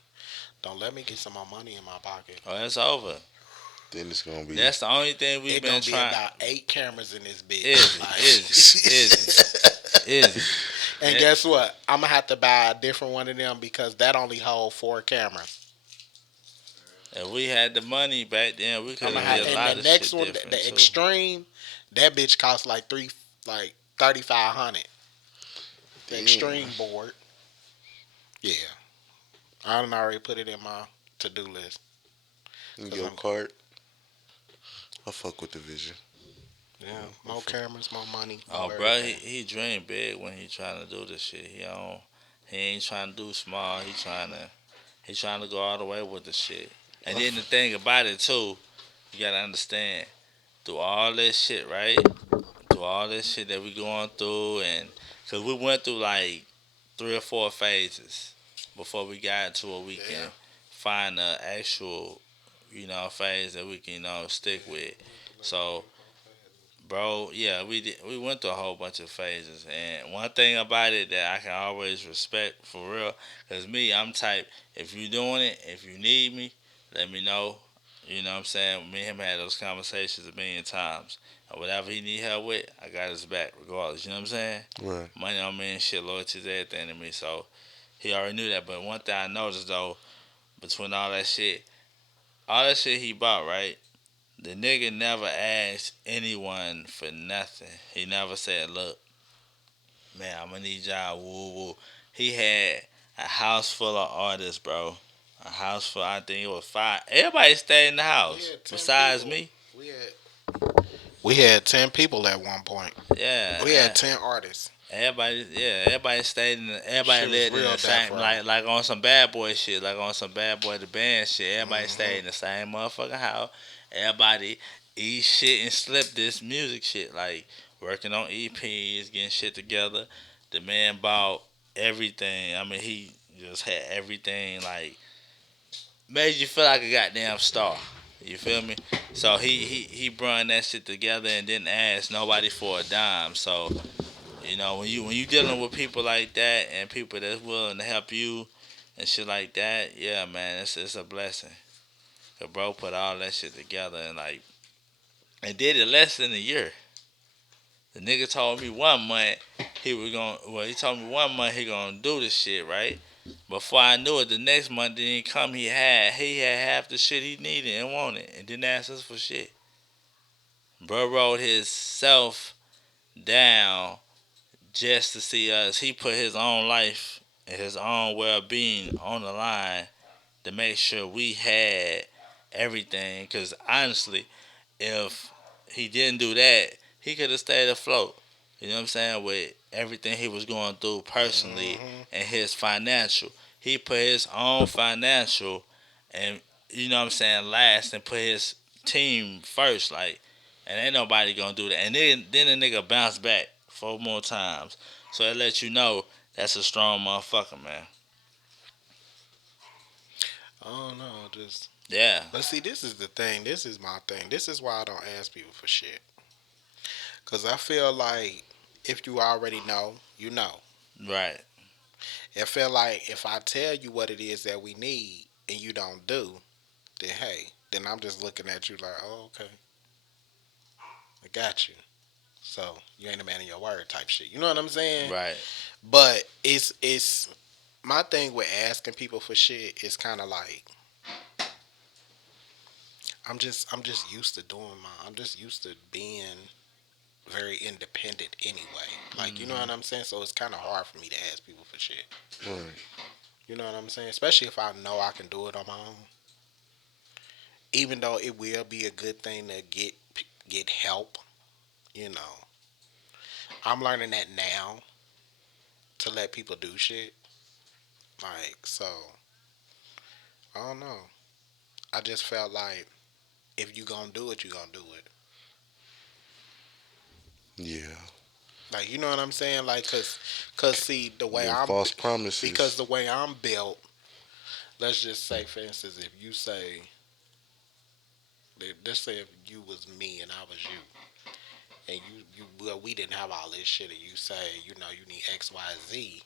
Don't let me get some more money in my pocket. Oh, it's over. Then it's gonna be. That's the only thing we've It's been gonna be trying. about 8 cameras in this bitch. Is And guess what? I'm gonna have to buy a different one of them because that only hold 4 cameras. If we had the money back then, we could have did a lot And of the next shit one, different the too. extreme, that bitch costs like 3,500. The extreme board. Yeah, I done already put it in my to-do list. In Cause your cart, I fuck with the vision. more cameras, more money, Oh, more bro, everything. he dream big when he trying to do this shit. He ain't trying to do small. He trying to go all the way with the shit. And then the thing about it too, you gotta understand through all this shit, right? Through all this shit that we going through, and cause we went through like 3 or 4 phases before we got to where we Yeah. can find the actual, phase that we can, stick with. So, bro, yeah, we did. We went through a whole bunch of phases, and one thing about it that I can always respect for real, cause me, I'm type. If you doing it, if you need me, let me know. You know what I'm saying? Me and him had those conversations a million times. And whatever he need help with, I got his back regardless. You know what I'm saying? Right. Money on me and shit, loyalty is everything to me. So he already knew that. But one thing I noticed though, between all that shit he bought, right? The nigga never asked anyone for nothing. He never said, "Look, man, I'm gonna need y'all." Woo woo. He had a house full of artists, bro. A house full. I think it was 5. Everybody stayed in the house had 10 besides people. me. We had 10 people at one point. Yeah, We had 10 artists. everybody stayed in. Everybody Shit was lived in real the same, death row. like on some bad boy shit, like on some bad boy the band shit. Everybody Mm-hmm. stayed in the same motherfucking house. Everybody eat shit and slip this music shit, like working on EPs, getting shit together. The man bought everything. I mean, he just had everything, like made you feel like a goddamn star. You feel me? So he brought that shit together and didn't ask nobody for a dime. So when you dealing with people like that and people that's willing to help you and shit like that, yeah, man, it's a blessing. 'Cause bro put all that shit together and did it less than a year. The nigga told me 1 month he told me 1 month he gonna do this shit, right? Before I knew it, the next month didn't come. He had half the shit he needed and wanted, and didn't ask us for shit. Bro wrote his self down just to see us. He put his own life and his own well being on the line to make sure we had everything. Cause honestly, if he didn't do that, he could have stayed afloat. You know what I'm saying? With everything he was going through personally Mm-hmm. and his financial. He put his own financial and you know what I'm saying last and put his team first. Like, and ain't nobody gonna do that. And then the nigga bounced back 4 more times. So it lets you know that's a strong motherfucker, man. I don't know, just. Yeah. But see, this is the thing. This is my thing. This is why I don't ask people for shit. Cause I feel like if you already know, you know. Right. I feel like if I tell you what it is that we need and you don't do, then hey, then I'm just looking at you like, oh, okay, I got you. So you ain't a man of your word type shit. You know what I'm saying? Right. But it's my thing with asking people for shit is kind of like I'm just used to doing my I'm just used to being very independent anyway. Like you know what I'm saying? So it's kind of hard for me to ask people for shit. Right. You know what I'm saying? Especially if I know I can do it on my own. Even though it will be a good thing to get help, you know. I'm learning that now to let people do shit. Like so, I don't know. I just felt like if you gonna do it, you gonna do it. Yeah. Like you know what I'm saying? Like cause see the way No I'm false promises. because the way I'm built. Let's just say, for instance, if you say, let's say if you was me and I was you, and well, we didn't have all this shit, and you say, you need X, Y, Z.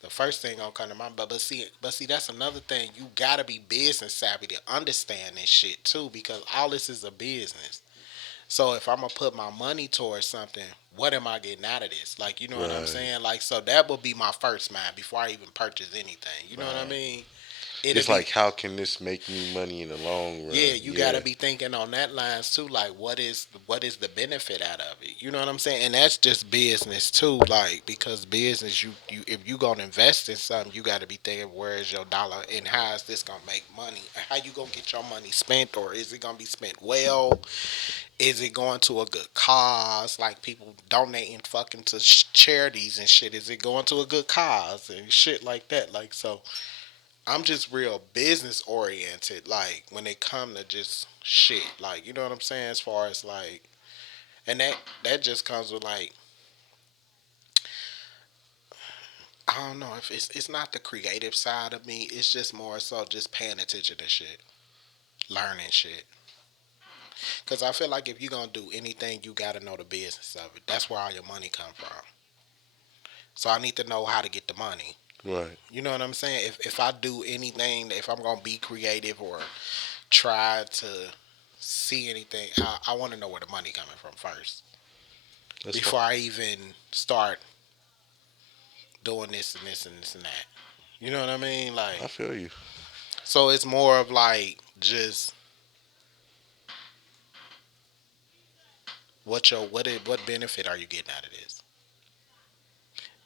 The first thing gonna come to mind, but see, that's another thing. You gotta be business savvy to understand this shit too, because all this is a business. So if I'm gonna put my money towards something, what am I getting out of this? Like, you know what I'm Right. saying? Like, so that would be my first mind before I even purchase anything. You know what I Right. mean? It's like, how can this make me money in the long run? Yeah, you gotta be thinking on that lines too. Like, what is the benefit out of it? You know what I'm saying? And that's just business too. Like, because business, you if you gonna invest in something, you gotta be thinking, where is your dollar and how is this gonna make money? How you gonna get your money spent, or is it gonna be spent well? Is it going to a good cause? Like people donating fucking to charities and shit. Is it going to a good cause and shit like that? Like so. I'm just real business oriented, like when it come to just shit, like you know what I'm saying. As far as like, and that just comes with like, I don't know if it's not the creative side of me. It's just more so just paying attention to shit, learning shit. Cause I feel like if you're gonna do anything, you gotta know the business of it. That's where all your money come from. So I need to know how to get the money. Right. You know what I'm saying? If I do anything, if I'm gonna be creative or try to see anything, I want to know where the money coming from first before I even start doing this and this and this and that. You know what I mean? Like, I feel you. so it's more of like just what benefit are you getting out of this?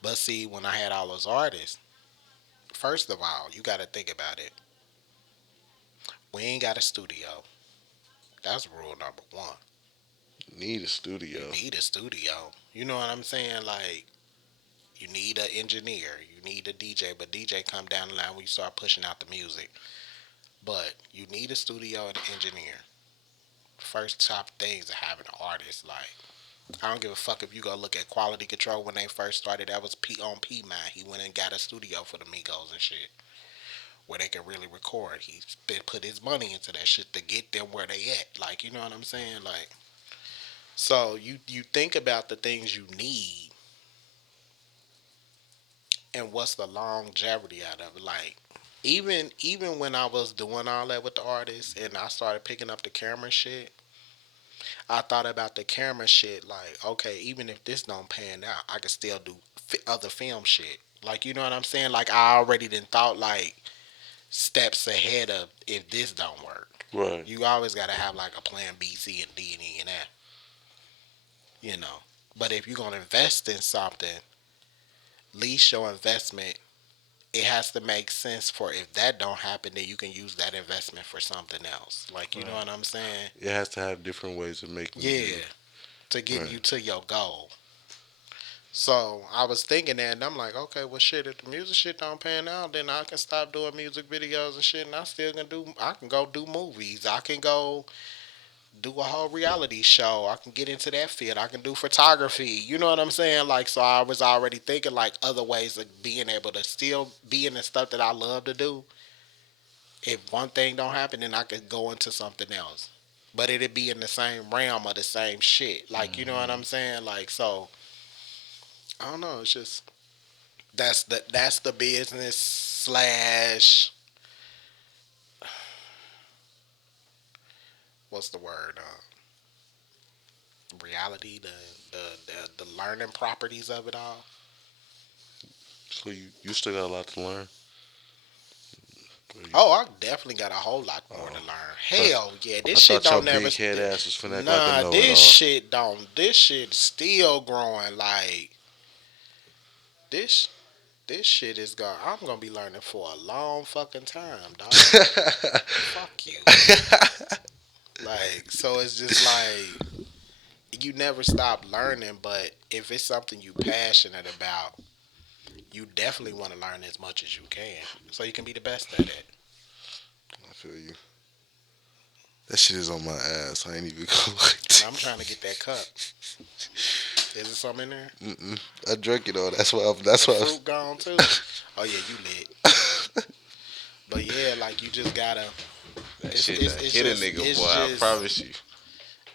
But see, when I had all those artists, first of all, you got to think about it. We ain't got a studio. That's rule number one. Need a studio. You need a studio. You know what I'm saying? Like, you need an engineer. You need a DJ. But DJ come down the line when you start pushing out the music. But you need a studio and an engineer. First top things of having an artist. Like, I don't give a fuck if you go look at Quality Control when they first started. That was P on P Man. He went and got a studio for the Migos and shit, where they can really record. He's been put his money into that shit to get them where they at. Like, you know what I'm saying? Like, so you think about the things you need and what's the longevity out of it. Like, even when I was doing all that with the artists and I started picking up the camera shit, I thought about the camera shit like, okay, even if this don't pan out, I can still do other film shit. Like, you know what I'm saying? Like, I already done thought like steps ahead of if this don't work. Right. You always got to have like a plan B, C, and D, and E, and F. You know. But if you're going to invest in something, least your investment, it has to make sense for if that don't happen, then you can use that investment for something else. Like, you know what I'm saying? It has to have different ways of making Yeah. To get you to your goal. So I was thinking that, and I'm like, okay, well, shit, if the music shit don't pan out, then I can stop doing music videos and shit, and I can go do movies. I can go do a whole reality show. I can get into that field. I can do photography. You know what I'm saying? Like, so I was already thinking like other ways of being able to still be in the stuff that I love to do. If one thing don't happen, then I could go into something else. But it'd be in the same realm of the same shit. Like, you know what I'm saying? Like, so I don't know. It's just that's the business slash what's the word? Reality, the learning properties of it all. So you still got a lot to learn. Oh, I definitely got a whole lot more to learn. Hell yeah, this shit don't never. Big head ass was finna act Nah, like a this know-it-all. shit don't. This shit still growing. Like this shit is gone. I'm gonna be learning for a long fucking time, dog. Fuck you. Like, so it's just like you never stop learning, but if it's something you passionate about, you definitely want to learn as much as you can, so you can be the best at it. I feel you. That shit is on my ass. I ain't even gonna like And that. I'm trying to get that cup. Is there something in there? Mm-mm. I drank it all. That's why. The fruit gone too. Oh yeah, you lit. But yeah, like you just gotta. That shit hit a nigga, boy. I promise you.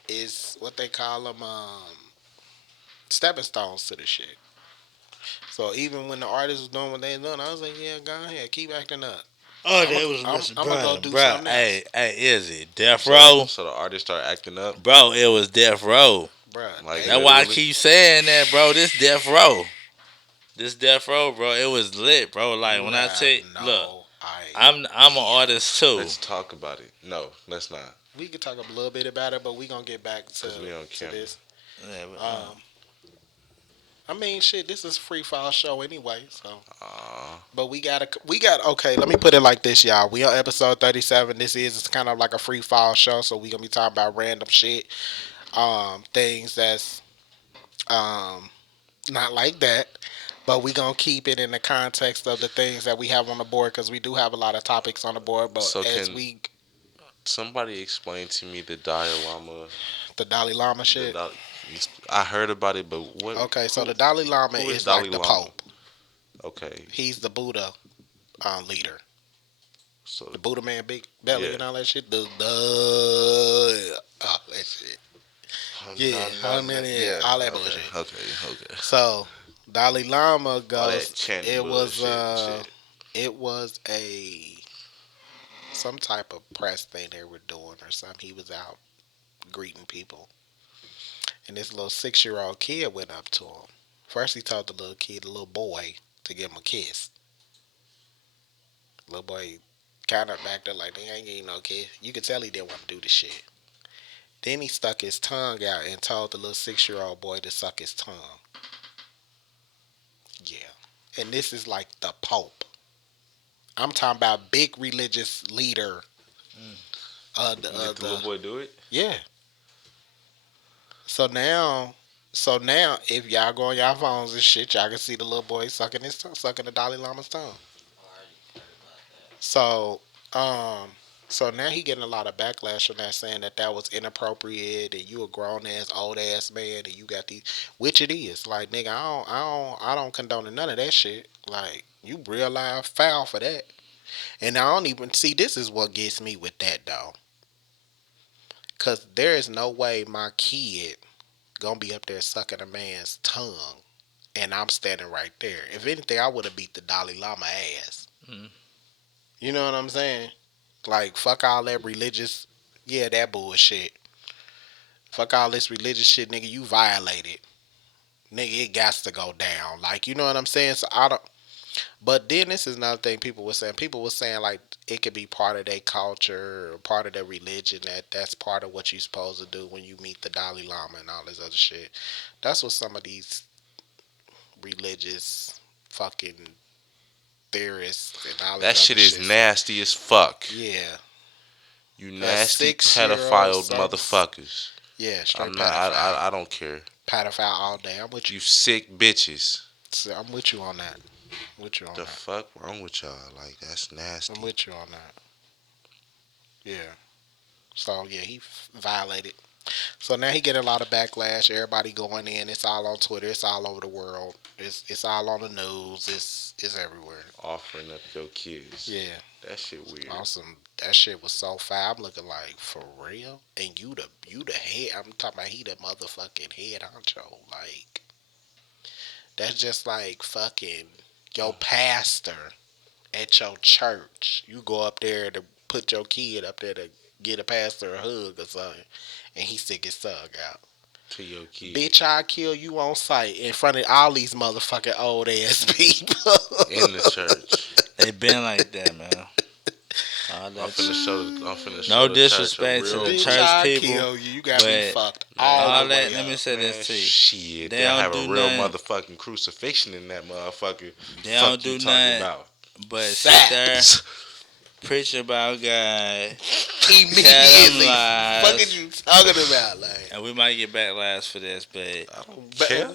It's what they call them, stepping stones to the shit. So even when the artists was doing what they doing, I was like, yeah, go ahead, keep acting up. Oh, they was listening, I'm bro. gonna go do Bro, something else. hey, Izzy, Death Row, So the artists start acting up. bro. It was Death Row. Bruh, Like, That's why I literally? keep saying that, bro. This Death Row. This Death Row, bro. It was lit, bro. Like when I take look, I'm an artist too. Let's talk about it. No, let's not. We could talk a little bit about it, but we gonna get back to Cause we on camera. this. Yeah, but, I mean, shit. This is a free fall show anyway, so. Aw. But we got. Okay, let me put it like this, y'all. We on episode 37. It's kind of like a free fall show, so we gonna be talking about random shit, things that's not like that. But we gonna keep it in the context of the things that we have on the board because we do have a lot of topics on the board. But So as can- we Somebody explain to me the Dalai Lama. the Dalai Lama shit. I heard about it, but what? Okay, so the Dalai Lama who is Dalai like the Lama? Pope. Okay, He's the Buddha leader. so The Buddha man, big belly Yeah. and all that shit. Oh, that shit. Yeah, how many? All that bullshit. Okay. So Dalai Lama All goes. that chant It was bullshit and shit. it was some type of press thing they were doing or something. He was out greeting people, and this little 6-year-old kid went up to him. First, he told the little boy, to give him a kiss. Little boy kind of backed up like, they ain't getting no kiss. You could tell he didn't want to do the shit. Then he stuck his tongue out and told the little 6-year-old boy to suck his tongue. Yeah. And this is like the Pope. I'm talking about big religious leader. Did the little boy do it? Yeah. So now, if y'all go on y'all phones and shit, y'all can see the little boy sucking his tongue, sucking the Dalai Lama's tongue. So now he getting a lot of backlash from that, saying that was inappropriate and you a grown ass old ass man and you got these, which it is. Like, nigga, I don't condone none of that shit. Like, you real life foul for that. And I don't even see, this is what gets me with that though. Cause there is no way my kid gonna be up there sucking a man's tongue and I'm standing right there. If anything, I would have beat the Dalai Lama ass. You know what I'm saying? Like, fuck all that religious, that bullshit. Fuck all this religious shit, nigga. You violated. Nigga, it got to go down. Like, you know what I'm saying? So I don't. But then this is another thing people were saying. People were saying, like, it could be part of their culture, or part of their religion, that's part of what you're supposed to do when you meet the Dalai Lama and all this other shit. That's what some of these religious fucking theorists and all That this shit other is nasty as fuck. Yeah. You nasty 6-year-old pedophile son- motherfuckers. Yeah, straight I'm pedophile. not. I don't care. Pedophile all day. I'm with you. You sick bitches. I'm with you on that. With you on The that. fuck wrong with y'all? Like, that's nasty. I'm with you on that. Yeah. So yeah, he violated. So now he getting a lot of backlash. Everybody going in. It's all on Twitter. It's all over the world. It's all on the news. It's everywhere. Offering up your kids. Yeah. That shit weird. Awesome. That shit was so foul. I'm looking like, for real? And you the head. I'm talking about he the motherfucking head honcho. Like, that's just like fucking your pastor at your church. You go up there to put your kid up there to get a pastor a hug or something, and he stick his tongue out. To your kid. Bitch, I'll kill you on sight in front of all these motherfucking old ass people. In the church. They been like that, man. I'm finna show No the disrespect church a to real the Bitch, church I'll people, kill you. You got me but fucked all all the that. way Let me up. say Man, this to you. shit, They they don't have a do real nothing. motherfucking crucifixion in that motherfucker. They don't do nothing but sit there, preach about God, Immediately. lies. Fuck are you talking about? Like, and we might get backlash for this, but I don't care.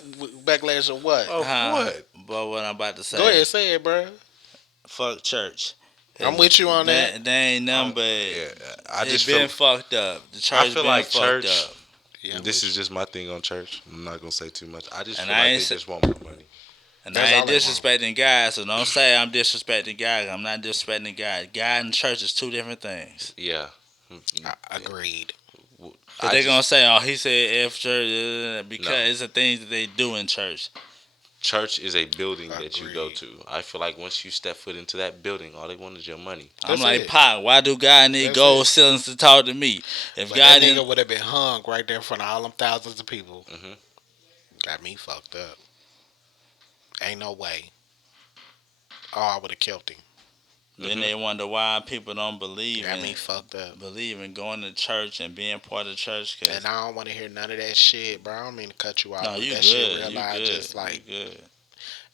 backlash of what? Of what? But what I'm about to say, Go ahead, say it, bro. fuck church. I'm with you on that. They ain't nothing but Yeah, I they just been feel. fucked up. The church I feel been like fucked church. up. Yeah, I'm This with is just my thing on church. I'm not gonna say too much. I just And feel I like ain't they say- just want more money. And That's I ain't all they want. disrespecting God, so don't say I'm disrespecting God. I'm not disrespecting God. God and church is two different things. Yeah. agreed. But I they're just- gonna say, "Oh, he said F church," because No. it's the things that they do in church. Church is a building that you go Agreed. to. I feel like once you step foot into that building, all they want is your money. I'm That's like, it. Pop, why do God need That's gold it. ceilings to talk to me? If But God that didn't, nigga would have been hung right there in front of all them thousands of people. Mhm. Got me fucked up. Ain't no way. Oh, I would have killed him. Then they wonder why people don't believe Got in me fucked up. believe in going to church and being part of church. Cause And I don't want to hear none of that shit, bro. I don't mean to cut you off. no, but you that good. shit real You life, good. just like. You good.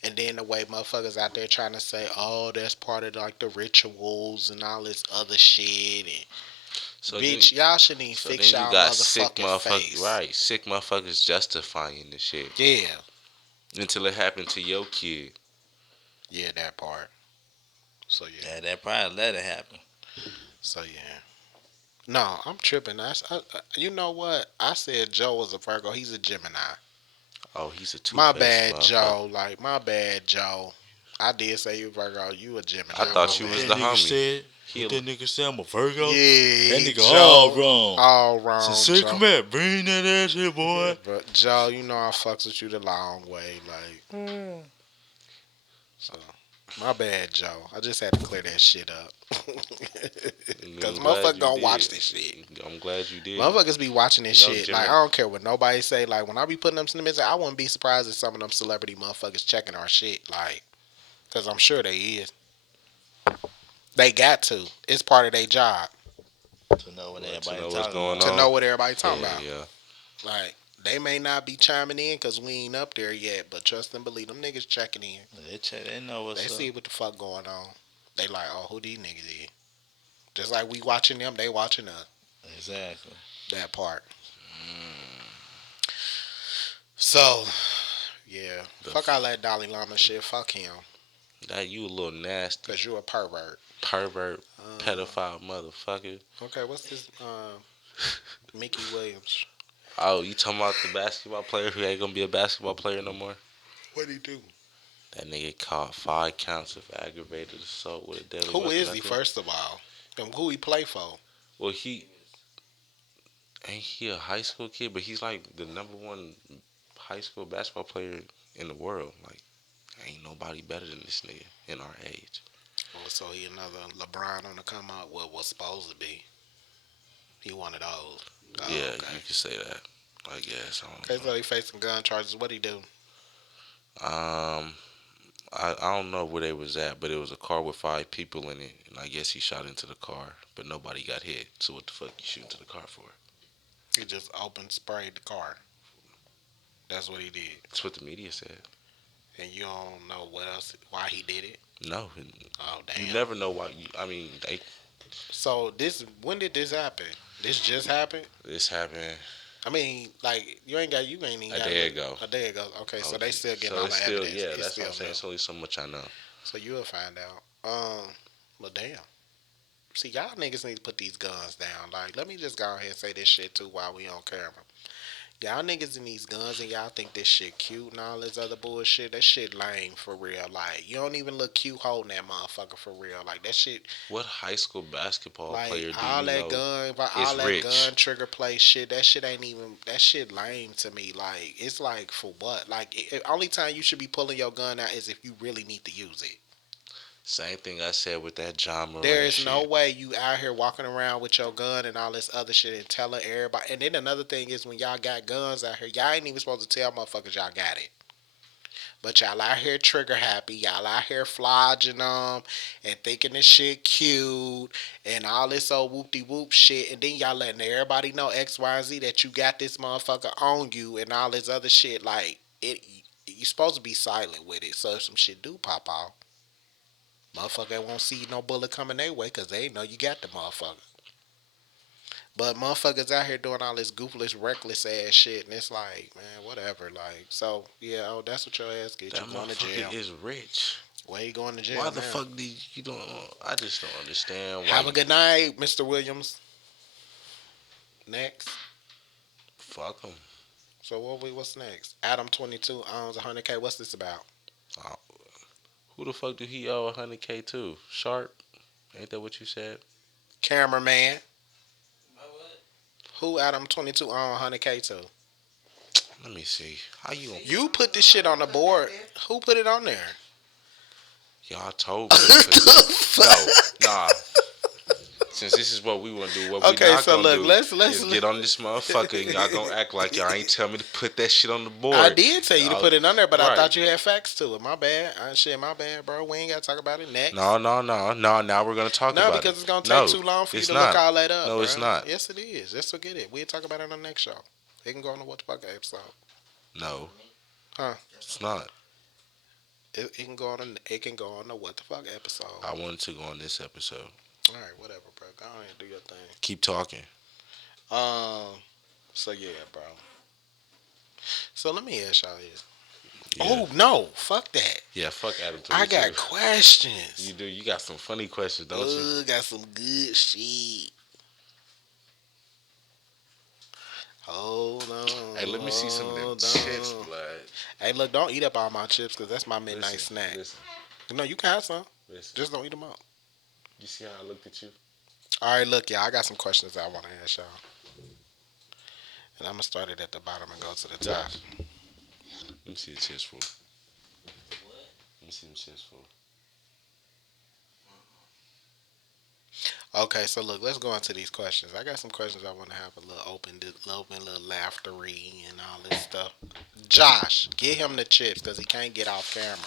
And then the way motherfuckers out there trying to say, oh, that's part of like the rituals and all this other shit. And So bitch, y'all shouldn't even so fix then y'all you got sick motherfucking face. motherfuckers, right? Sick motherfuckers justifying the shit Yeah. until it happened to your kid. Yeah, that part. So yeah. Yeah, that probably let it happen. So yeah. No, I'm tripping. You know what? I said Joe was a Virgo. He's a Gemini. Oh, he's a My two-faced bad, motherfucker. Joe. Like, my bad, Joe. I did say you Virgo. You a Gemini. I thought you My was bad. the homie. That nigga said I'm a Virgo. Yeah, That nigga Joe, all wrong. All wrong, So sick, Joe. come here, bring that ass here, boy. But Joe, you know I fucks with you the long way, like. So, my bad, Joe. I just had to clear that shit up. Because I'm glad motherfuckers you gonna did. watch this shit. I'm glad you did. Motherfuckers be watching this You know, shit. Jimmy- Like, I don't care what nobody say. Like, when I be putting them sentiments, I wouldn't be surprised if some of them celebrity motherfuckers checking our shit. Like, because I'm sure they is. They got to. It's part of their job. To know what To everybody know what's talking going about. To on. know what everybody talking about. Yeah. Like, they may not be chiming in because we ain't up there yet, but trust and believe, them niggas checking in. They know what's They up. see what the fuck going on. They like, oh, who these niggas is? Just like we watching them, they watching us. Exactly. That part. So, yeah. Fuck all that Dalai Lama shit. Fuck him. That you a little nasty, Because you a pervert. pedophile motherfucker. Okay, what's this? Mickey Williams. Oh, you talking about the basketball player who ain't gonna be a basketball player no more? What'd he do? That nigga caught 5 counts of aggravated assault with a deadly weapon. Who is I he, think. first of all? And who he play for? Well, ain't he a high school kid, but he's like the #1 high school basketball player in the world. Like, ain't nobody better than this nigga in our age. Oh, so he another LeBron on the come up? What was supposed to be? He one of those. Oh, Yeah, okay. you could say that. I guess. I Okay, don't so he facing gun charges. What'd he do? know. I don't know where they was at, but it was a car with 5 people in it, and I guess he shot into the car, but nobody got hit. So what the fuck you shooting to the car for? He just open sprayed the car. That's what he did. That's what the media said. And you don't know what else, why he did it? No, Oh, damn. you never know why. They So when did this happen? This just happened? this happened. I mean, like, you ain't even A got day ago. A day ago. Okay, so Okay. they still getting So all it's the still, evidence. yeah, It's that's still what I'm saying. new. It's only so much I know. So you'll find out. Well, damn. See, y'all niggas need to put these guns down. Like, let me just go ahead and say this shit too while we on camera. Y'all niggas in these guns and y'all think this shit cute and all this other bullshit. That shit lame for real. Like, you don't even look cute holding that motherfucker for real. Like, that shit. What high school basketball Like, player do all you that know gun, is all that rich? gun trigger play shit. That shit ain't even. That shit lame to me. Like, it's like for what? Like, only time you should be pulling your gun out is if you really need to use it. Same thing I said with that John Moran There is shit. no way you out here walking around with your gun and all this other shit and telling everybody. And then another thing is when y'all got guns out here, y'all ain't even supposed to tell motherfuckers y'all got it. But y'all out here trigger happy. Y'all out here flogging them and thinking this shit cute and all this old whoop-de-whoop shit. And then y'all letting everybody know X, Y, and Z that you got this motherfucker on you and all this other shit. Like, you supposed to be silent with it. So if some shit do pop off, motherfucker won't see no bullet coming their way because they know you got the motherfucker. But motherfuckers out here doing all this goofless, reckless ass shit, and it's like, man, whatever. Like, so yeah, that's what your ass get. That You going to jail? motherfucker is rich. Where you going to jail? Why the now? fuck do you don't? I just don't understand. Why Have a good night, Mr. Williams. Next. Fuck him. So what's next? Adam 22 owns 100K. What's this about? Who the fuck do he owe 100K to? Sharp? Ain't that what you said? Cameraman. Who Adam 22 own 100K to? Let me see. How you? You put this shit on the board. Who put it on there? Y'all told me. No, nah. Since this is what we want to do, what we Okay, not so gonna look, do let's is get on this motherfucker and y'all gonna act like y'all ain't tell me to put that shit on the board. I did tell you to put it on there, but I Right. thought you had facts to it. My bad. Shit, my bad, bro. We ain't got to talk about it next. No. Now we're gonna talk No, about it. because it's going to take too long for you it's to not. look all that up, No, bro. it's not. Yes, it is. Let's forget it. We'll talk about it on the next show. It can go on the What the Fuck episode. No. Huh? It's not. It can go on. It can go on the What the Fuck episode. I wanted to go on this episode. All right, whatever, bro. Go ahead and do your thing. Keep talking. So yeah, bro. So let me ask y'all this. Yeah. Oh no, fuck that. Yeah, fuck Adam. I got questions. You do. You got some funny questions, don't you? Got some good shit. Hold on. Hey, let me see some of them chips, blood. Hey, look, don't eat up all my chips because that's my midnight snack. Listen, No, you can have some. listen. Just don't eat them up. You see how I looked at you? All right, look, y'all. I got some questions that I want to ask y'all. And I'm going to start it at the bottom and go to the top. Let me see the chips for. Let me see them chips for. Okay, so look, let's go into these questions. I got some questions I want to have a little open, little laughter-y and all this stuff. Josh, get him the chips because he can't get off camera.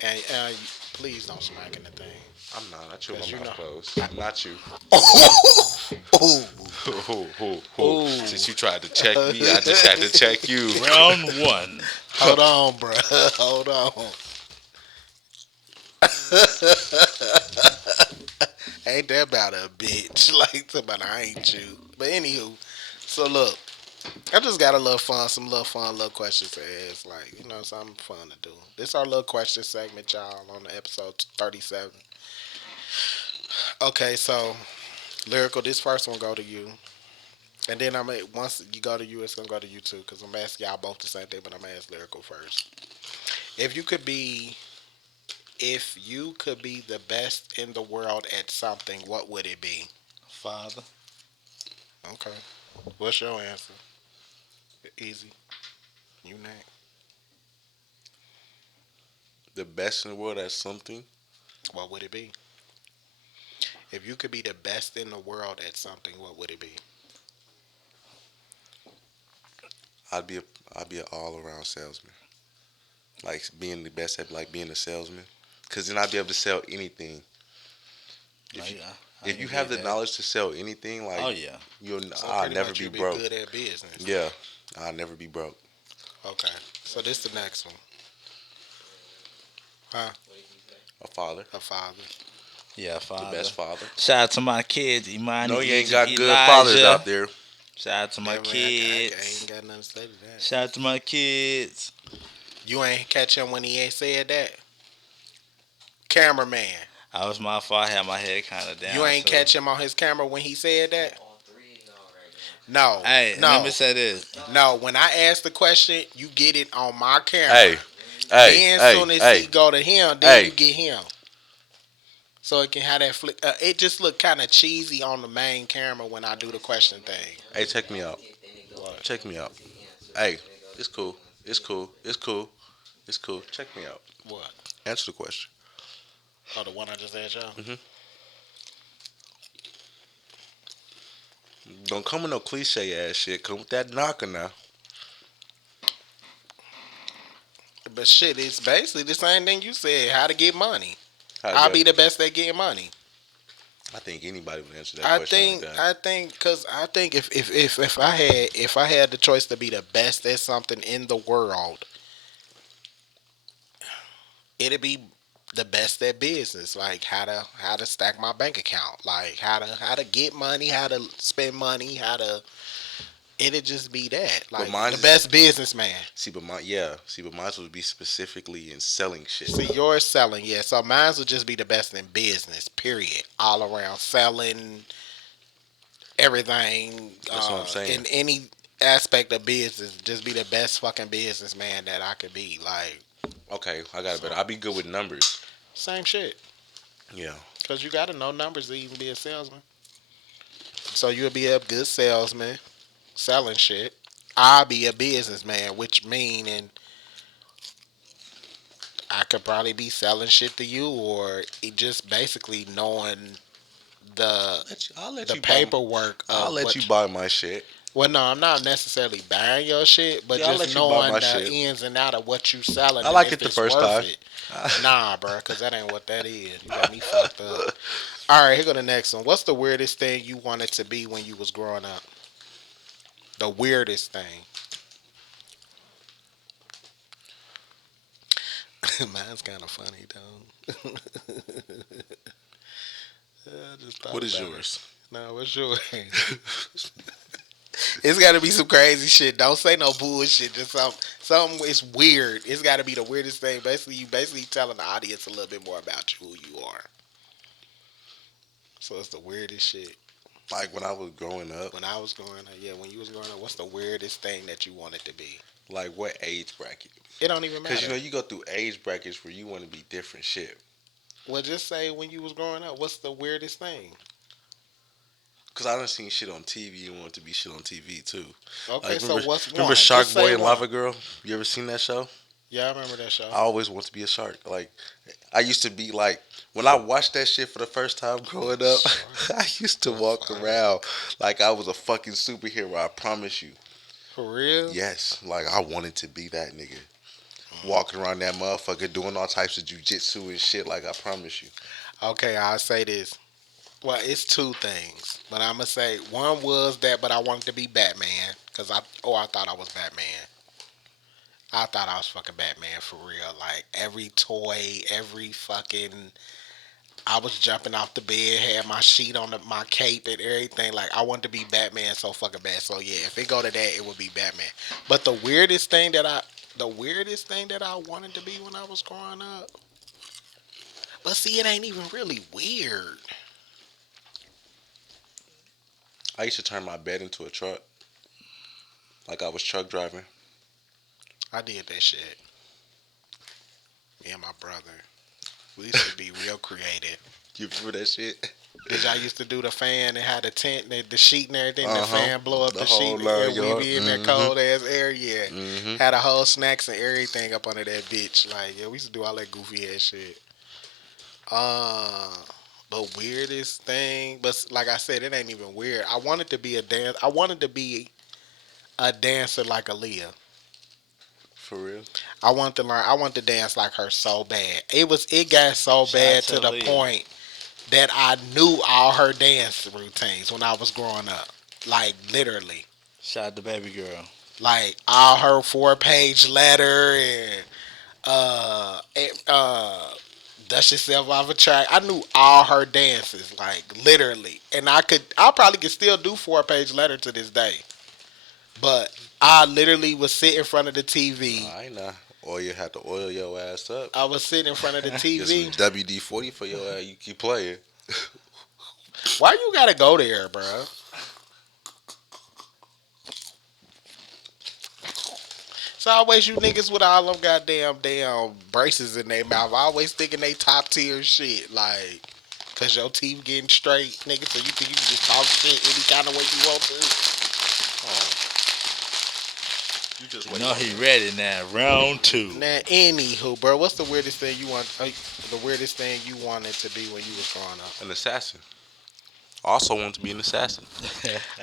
And please don't smack in the thing. I'm not. I chew my 'Cause you mouth know- closed. I'm not you. Ooh. Since you tried to check me, I just had to check you. Round one. Hold on, bro. Hold on. Ain't that about a bitch? Like somebody I ain't you. But anywho, so look, I just got some little fun little questions to ask. Like, you know, something fun to do. This our little question segment, y'all, on the episode 37. Okay, so Lyrical, this first one go to you. And then once you go to you, it's gonna go to you too, because I'm asking y'all both the same thing, but I'm gonna ask Lyrical first. If you could be the best in the world at something, what would it be? Father. Okay. What's your answer? Easy. You next. The best in the world at something. What would it be? If you could be the best in the world at something, what would it be? I'd be an all around salesman. Like being the best at being a salesman, because then I'd be able to sell anything. If you have the knowledge to sell anything, like oh yeah, I'll never be broke. Good at business. Yeah, I'll never be broke. Okay, so this the next one. Huh? A father, A father. yeah, father. the best father. Shout out to my kids, Imani. No, you ain't Egypt, got good Elijah. fathers out there. Shout out to my I kids. ain't got nothing to say to that. Shout out to my kids. You ain't catch him when he ain't said that. Cameraman. That was my fault. I had my head kind of down. You ain't so. catch him on his camera when he said that? No. Hey, no. let me say this. No, when I ask the question, you get it on my camera. Hey, Then as soon as he go to him, then you get him. So it can have that flick. It just look kind of cheesy on the main camera when I do the question thing. Hey, check me out. Check me out. Hey, it's cool. It's cool. It's cool. It's cool. Check me out. What? Answer the question. Oh, the one I just asked y'all? Mm-hmm. Don't come with no cliche ass shit. Come with that knocker now. But shit, it's basically the same thing you said. How to get money. How I'll to be get- the best at getting money. I think anybody would answer that question like that. I think if I had the choice to be the best at something in the world, it'd be the best at business. Like how to stack my bank account, like how to get money, how to spend money, it'd just be that. Like mine the is- best businessman. But mine would be specifically in selling shit. See, yours selling, yeah. So mine would just be the best in business, period. All around selling everything. That's what I'm saying. In any aspect of business, just be the best fucking businessman that I could be. Like, Okay, I got it better. I'll be good with numbers. same shit. Yeah. Because you got to know numbers to even be a salesman. So you'll be a good salesman, selling shit. I'll be a businessman, which meaning I could probably be selling shit to you, or it just basically knowing I'll let the you paperwork of I'll let what you buy my shit. Well, no, I'm not necessarily buying your shit, but Yeah, I'll just let you buy knowing my the shit. ins and out of what you selling I and like if it the it's first worth time. it. Nah, bro, because that ain't what that is. You got me fucked up. All right, here go the next one. What's the weirdest thing you wanted to be when you was growing up? The weirdest thing. Mine's kind of funny, though. I just thought What is about yours? it. No, what's yours? It's got to be some crazy shit. Don't say no bullshit. Just something. It's weird. It's got to be the weirdest thing. Basically, you telling the audience a little bit more about you, who you are. So it's the weirdest shit. Like when I was growing up. When I was growing up, yeah. When you was growing up, what's the weirdest thing that you wanted to be? Like what age bracket? It don't even matter. Because you go through age brackets where you want to be different shit. Well, just say when you was growing up, what's the weirdest thing? Because I done seen shit on TV and want to be shit on TV too. Okay, Like, so what's one? remember Shark Just Boy say and one. Lava Girl? You ever seen that show? Yeah, I remember that show. I always want to be a shark. Like, I used to be like, when I watched that shit for the first time growing up, I used to walk around like I was a fucking superhero. I promise you. For real? Yes, like I wanted to be that nigga. Walking around that motherfucker doing all types of jujitsu and shit. Like I promise you. Okay, I'll say this. Well, it's two things, but I'm gonna say one was that, but I wanted to be Batman because I thought I was Batman. I thought I was fucking Batman for real. Like every toy, every fucking. I was jumping off the bed, had my sheet on my cape and everything. Like I wanted to be Batman so fucking bad. So yeah, if it go to that, it would be Batman. But the weirdest thing that I wanted to be when I was growing up. But see, it ain't even really weird. I used to turn my bed into a truck. Like I was truck driving. I did that shit. Me and my brother. We used to be real creative. You remember that shit? Did y'all used to do the fan and had the tent, the sheet and everything? The fan blow up the sheet, whole and we be in that cold ass air. Yeah, Mm-hmm. had a whole snacks and everything up under that bitch. Like yeah, we used to do all that goofy ass shit. The weirdest thing, but like I said, it ain't even weird. I wanted to be a dance. I wanted to be a dancer like Aaliyah. For real? I wanted to learn. I wanted to dance like her so bad. It got so bad to the point that I knew all her dance routines when I was growing up. Like literally. Shout out to baby girl. Like all her 4-page letter and dust yourself off a track. I knew all her dances, like literally. And I probably could still do 4-page letter to this day. But I literally would sit in front of the TV. I know. Or you have to oil your ass up. I would sit in front of the TV. Get some WD-40 for your ass. You keep playing. Why you gotta go there, bro? It's always you niggas with all them goddamn braces in their mouth. I always thinking they top tier shit, like, cause your teeth getting straight, nigga. So you think you can just talk shit any kind of way you want to? You just You know he ready now. Round 2. Now, anywho, bro, what's the weirdest thing you want? The weirdest thing you wanted to be when you was growing up? An assassin. Also want to be an assassin.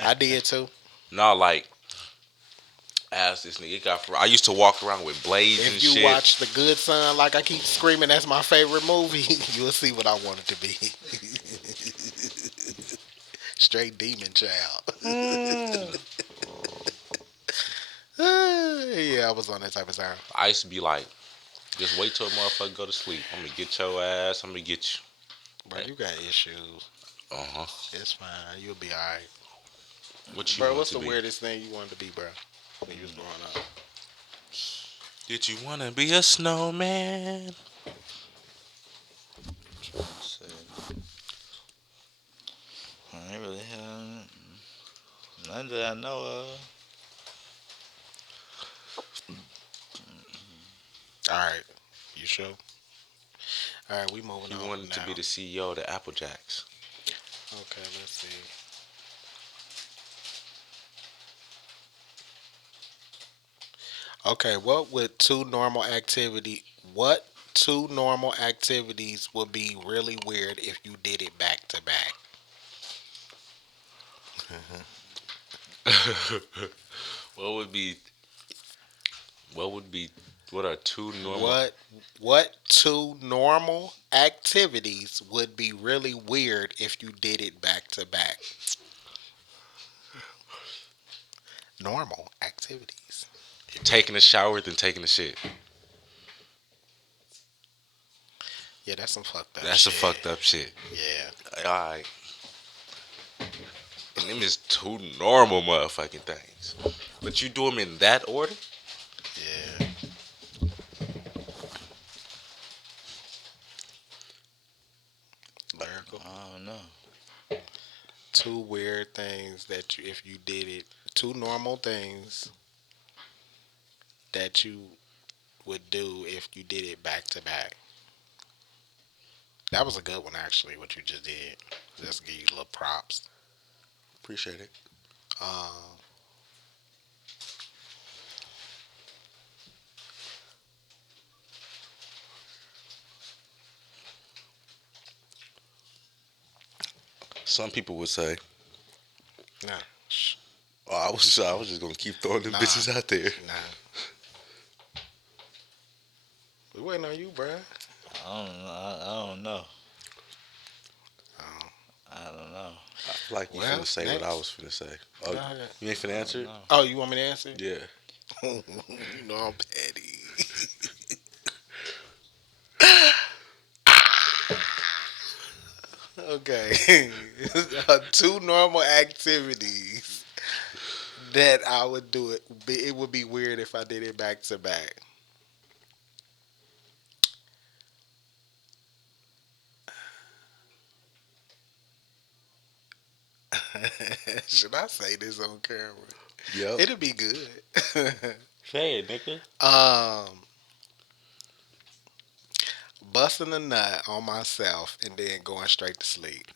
I did too. No, like, as this nigga I used to walk around with blades and If you shit. watch The Good Son, like I keep screaming, that's my favorite movie. You'll see what I wanted to be. Straight demon child. Yeah, I was on that type of time. I used to be like, just wait till a motherfucker go to sleep. I'm gonna get your ass. I'm gonna get you. Bro, you got issues. Uh-huh. It's fine. You'll be alright. What you Bro, want what's to the be? weirdest thing you wanted to be, bro, when you was growing up? Did you want to be a snowman? I ain't really had none that I know of. Alright. You sure? Alright, we moving on. You wanted now. to be the CEO of the Apple Jacks. Okay, let's see. Okay, what two normal activities would be really weird if you did it back to back? What would be? What would be? What are two normal? What two normal activities would be really weird if you did it back to back? Normal activities. Taking a shower, then taking a shit. Yeah, that's some fucked up That's shit. a fucked up shit. Yeah. Alright. And them is two normal motherfucking things. But you do them in that order? Yeah. Lyrical. I don't know. Two weird things that you, if you did it, two normal things that you would do if you did it back to back. That was a good one, actually, what you just did. Just give you little props. Appreciate it. Some people would say, Nah. oh, I was just gonna keep throwing them bitches out there. Nah. We waiting on you, bruh. I don't know. Oh. I don't know. I feel like you Well, finna say next. what I was finna say. Oh, Go ahead. you ain't finna answer it? Oh, you want me to answer? Yeah. You know I'm petty. Okay. Two normal activities that I would do it. It would be weird if I did it back to back. Should I say this on camera? Yep. It'll be good. Say it, nigga. Busting a nut on myself and then going straight to sleep.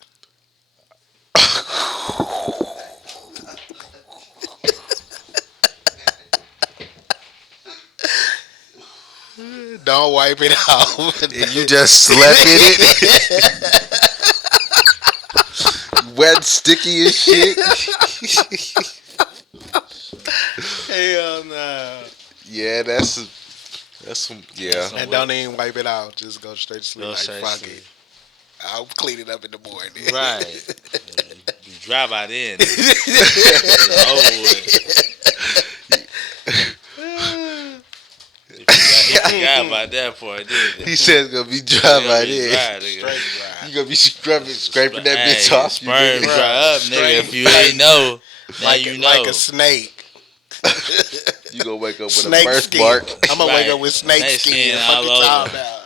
Don't wipe it off. You just slept in it? Wet, sticky as shit? Hell no. Yeah, that's some, yeah. And don't even wipe it out. Just go straight to sleep. Go Like, straight to fuck sleep. it. I'll clean it up in the morning. Right. You drive out in. It's over with. He forgot about that part, didn't he? He said it's gonna be dry by then. Straight dry. You gonna be scraping that bitch Hey, off. Sperm You dry up, Straight nigga. If you back. ain't know, now Like, you like know. a snake. You gonna wake up with Snake a skin. birthmark. I'm gonna wake Right. up with snake Snake skin. skin Fuck all you over. talking about?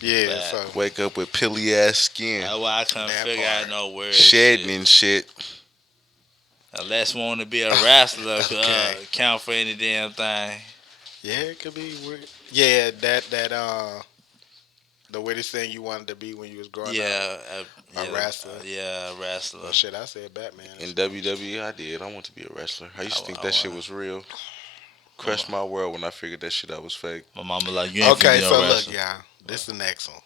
Yeah, Right. so Wake up with pilly ass skin, That's why I couldn't That figure part. out no words. shedding and shit. Unless want to be a wrestler, Okay. count for any damn thing. yeah, it could be weird. Yeah, that the weirdest thing you wanted to be when you was growing up. Yeah, A wrestler. Yeah, a wrestler. Well, shit, I said Batman. In WWE, I did. I want to be a wrestler. I used to think that shit was real. Crushed my world when I figured that shit out was fake. My mama like, you ain't Okay, finna be so a look, wrestler. y'all. This is the next one.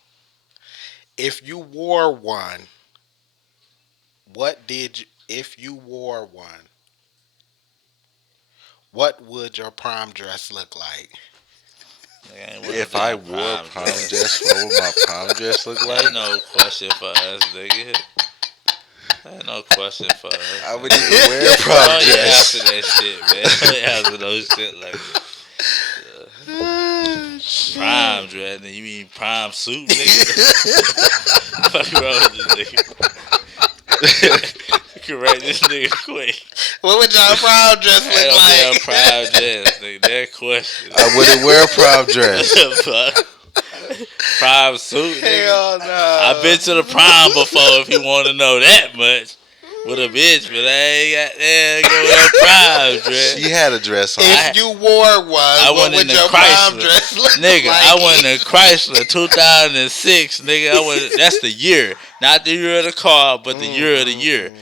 If you wore one, if you wore one, what would your prom dress look like? Nigga, ain't worried If about I wore prom dress. dress, what would my prom dress look like? Ain't no question for us, nigga. Ain't no question for us. I wouldn't even wear a prom Don't you dress. answer that shit, man. Don't answer no shit like that. Prime dress, nigga. You mean prime suit, nigga? Fuck wrong with this nigga? You can write this nigga quick. What would your prom dress Ain't look no damn like? prime dress, nigga. That question. I wouldn't wear a prom dress. Fuck. Prime suit, nigga. Hell no. I've been to the prom before if you want to know that much. With a bitch, but I ain't got there go with a prime dress. She had a dress on. If you wore one, what went would in the your prom Chrysler. dress look Nigga, like? I went in Chrysler 2006, nigga. That's the year. Not the year of the car, but the year of the year.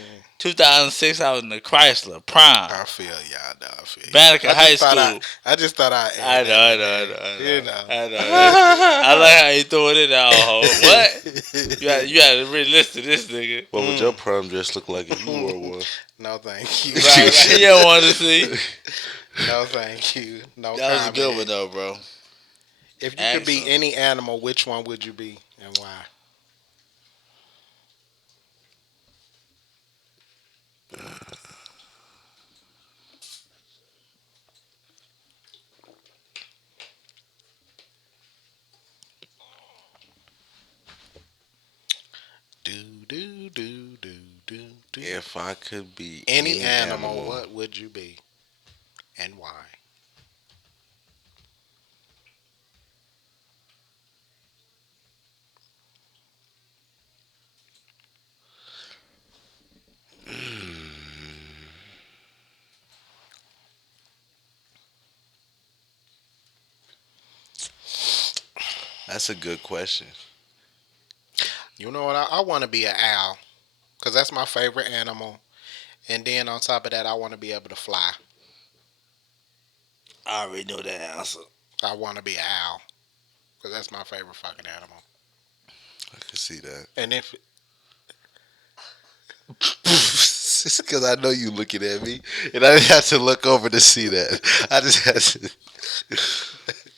2006, I was in the Chrysler Prime. I feel y'all. No, I feel. Banneker High School. I just thought I. I know. You know. I like how you throw it in there, ho. What? You had to really listen to this nigga. What would your prom dress look like if you wore one? No, thank you. Right. He don't want to see. No, thank you. No, That was a good comment. one though, bro. If you could be any animal, which one would you be and why? Do. If I could be Any animal, what would you be and why? That's a good question. You know what? I want to be an owl because that's my favorite animal. And then on top of that, I want to be able to fly. I already know that answer. I want to be an owl because that's my favorite fucking animal. I can see that. And if It's because I know you looking at me, and I didn't have to look over to see that. I just had to.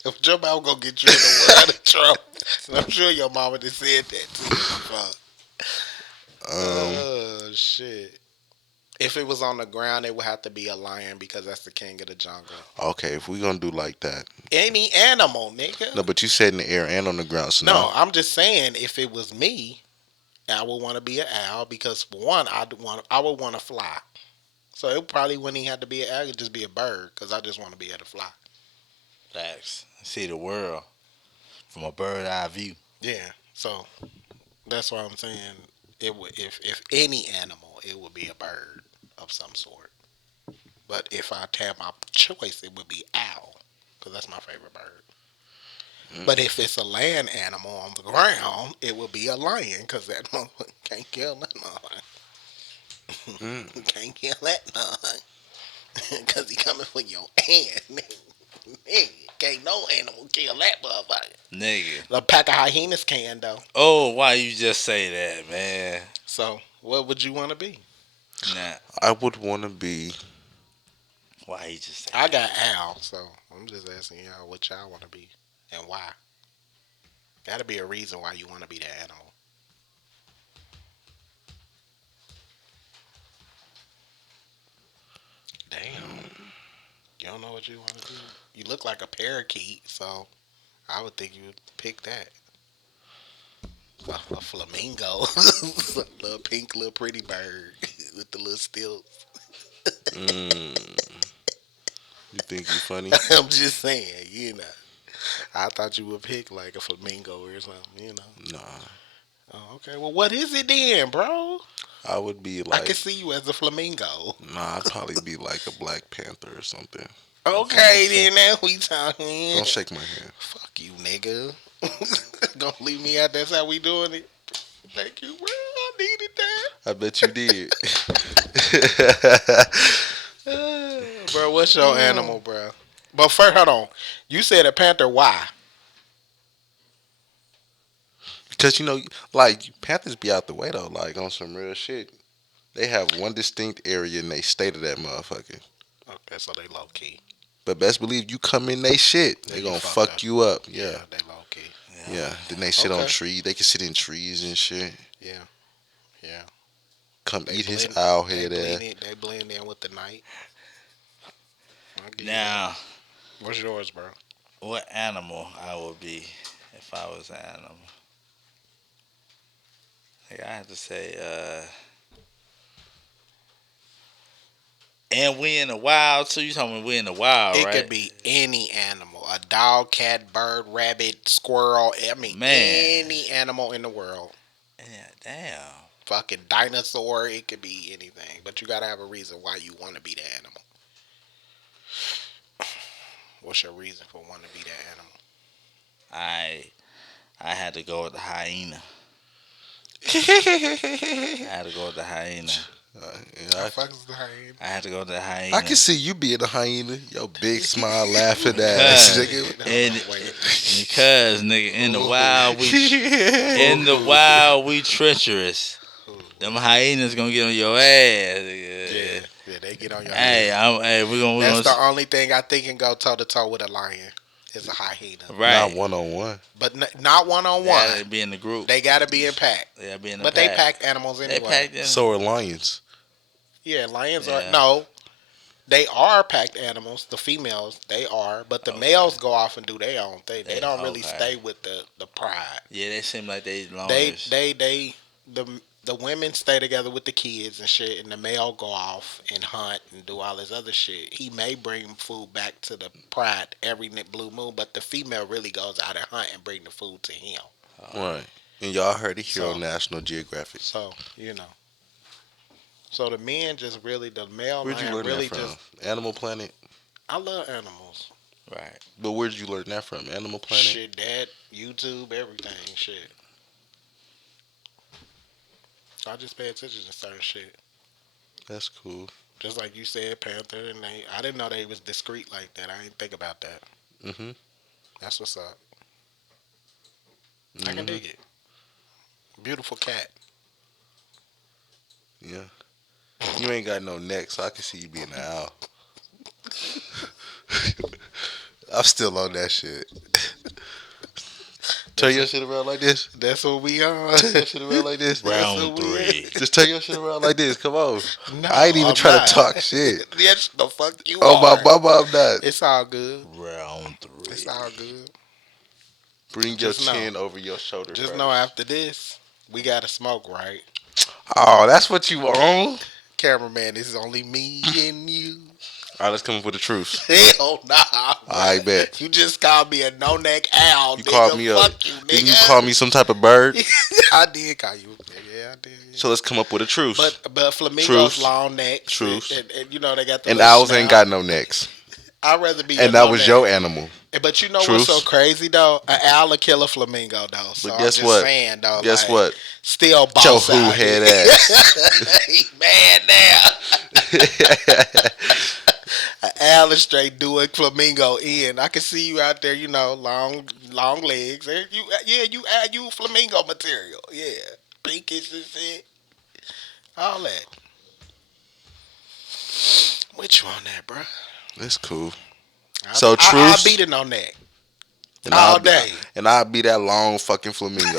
if your mama gonna get you in the world of trouble, and I'm sure your mama just said that too. Fuck. Oh shit. If it was on the ground, it would have to be a lion because that's the king of the jungle. Okay, if we gonna do like that. Any animal, nigga. No, but you said in the air and on the ground. So No, I'm just saying if it was me, I would want to be an owl because for one, I would want to fly. So it probably wouldn't even have to be an owl; it could just be a bird because I just want to be able to fly. Facts. See the world from a bird eye view. Yeah. So that's why I'm saying it would. If any animal, it would be a bird of some sort. But if I had my choice, it would be owl because that's my favorite bird. But if it's a land animal on the ground, it would be a lion because that motherfucker can't kill that motherfucker. Can't kill that motherfucker because he coming for your hand. Nigga, can't no animal kill that motherfucker. Nigga. A pack of hyenas can though. Oh, why you just say that, man? So what would you want to be? Nah. I would want to be. Why you just say I got owl, so I'm just asking y'all what y'all want to be and why. Got to be a reason why you want to be that animal. Damn. You don't know what you want to do? You look like a parakeet, so I would think you would pick that. A flamingo. Little pink, little pretty bird with the little stilts. You think you funny? I'm just saying, you know. I thought you would pick like a flamingo or something, you know. Nah. Oh, okay. Well, what is it then, bro? I would be I like. can see you as a flamingo. Nah, I'd probably be like a Black Panther or something. Okay, then now we talking. Don't shake my hand. Fuck you, nigga. Gonna leave me out. That's how we doing it. Thank you, bro. I needed that. I bet you did. Bro, what's your animal, bro? But first, hold on. You said a panther. Why? Because, you know, like, Panthers be out the way, though, like, on some real shit. They have one distinct area and they stay to that motherfucker. Okay, so they low key. But best believe you come in they shit, they gonna fuck you up. Yeah. They low key. Yeah. Then they sit on Okay. trees. They can sit in trees and shit. Yeah. Yeah. Come They eat his blend- owl they head blend ass. in- They blend in with the night. I'll give you Now, that. What's yours, bro? what animal I would be if I was an animal? Like I have to say, and we in the wild too. You talking we in the wild, It right? could be any animal. A dog, cat, bird, rabbit, squirrel. I mean, Man. any animal in the world. Yeah, damn. Fucking dinosaur. It could be anything. But you got to have a reason why you want to be the animal. What's your reason for wanting to be that animal? I had to go with the hyena. I had to go with the hyena. I fuck with the hyena. I had to go to the hyena. I can see you being a hyena. Your big smile, laughing ass. Because nigga, in the wild we treacherous. Them hyenas gonna get on your ass. Yeah, they get on your Hey, ass. we gonna. That's the only thing I think can go toe to toe with a lion. Is a hyena. Right. Not 1-on-1. But not 1-on-1. They be in the group. They gotta be in pack. Yeah, be in the But pack. they pack animals anyway. They pack them. So are lions. Yeah, lions Yeah. are no. They are packed animals. The females, they are, but the males go off and do their own thing. They don't really stay with the pride. Yeah, they seem like they The women stay together with the kids and shit, and the male go off and hunt and do all this other shit. He may bring food back to the pride every blue moon, but the female really goes out and hunt and bring the food to him. Right. And y'all heard it here So- on National Geographic. So So the men just really the male. Where'd you man learn really that from? just. Animal Planet. I love animals. Right. But where'd you learn that from? Animal Planet. Shit, that YouTube, everything, shit. I just pay attention to certain shit. That's cool. Just like you said, Panther, and I didn't know they was discreet like that. I didn't think about that. Mm-hmm. That's what's up. I can dig it. Beautiful cat. Yeah. You ain't got no neck, so I can see you being an owl. I'm still on that shit. Turn your shit around like this. That's what we on. Turn your shit around like this. Round 3. Just turn your shit around like this. Come on. No, I ain't even I'm trying not. to talk shit. Yes, the fuck you Oh, are. my mama, I'm not. It's all good. Round 3. It's all good. Bring your Just know. chin over your shoulder Just first. know after this, we gotta smoke, right? Oh, that's what you on? Cameraman, this is only me and you. All right, let's come up with the truth. Hell nah. I bet. You just called me a no-neck owl, You nigga. called me Fuck you, nigga. Didn't you call me some type of bird? I did call you. Yeah, I did. Yeah. So let's come up with a truth. But flamingos Truce. long necks. Truce. And you know they got the And little owls ain't snout. got no necks. I'd rather be. And a that was no-neck. your animal. But you know Truce. what's so crazy though? An owl will kill a flamingo though. So But I'm guess just what? saying though. Guess like, what? Still boss Your out who head here. ass. He mad now. An owl is straight doing flamingo in. I can see you out there, you know, long legs. You flamingo material. Yeah, pinkish and shit. All that. What you on that, bro? That's cool. I truce. beat it on that. And All I'll be- day. And I'll be that long fucking flamingo.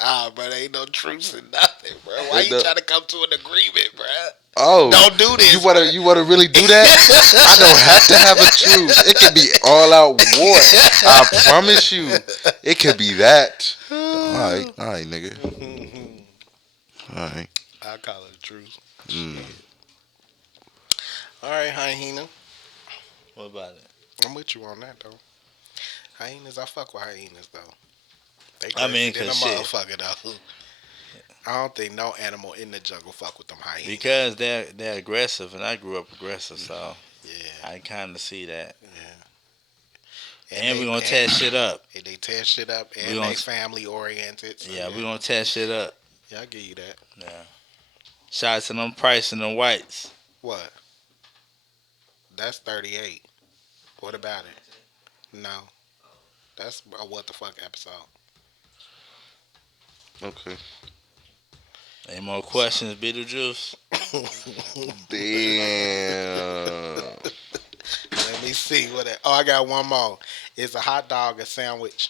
Nah, bro, there ain't no truce in nothing, bro. Why Ain't you no- trying to come to an agreement, bro? Oh, Don't do this, You wanna really do that? I don't have to have a truce. It can be all out war. I promise you, it could be that. All right, nigga. All right. I call it a truce. Mm. All right, hyena. What about it? I'm with you on that though. Hyenas, I fuck with hyenas though. They I mean, crazy than a 'cause shit. motherfucker though. I don't think no animal in the jungle fuck with them hyenas. Because they're aggressive, and I grew up aggressive, so Yeah, I kind of see that. yeah. And we're they- gonna tear shit up. And they tear shit up, and We they gonna- family oriented. So Yeah, we're gonna tear shit up. Yeah, I give you that. Yeah. Shout out to them Price and them Whites. What? That's 38. What about it? No. That's a what the fuck episode. Okay. Any more questions, Beetlejuice? Damn. Let me see what. I got one more. Is a hot dog a sandwich?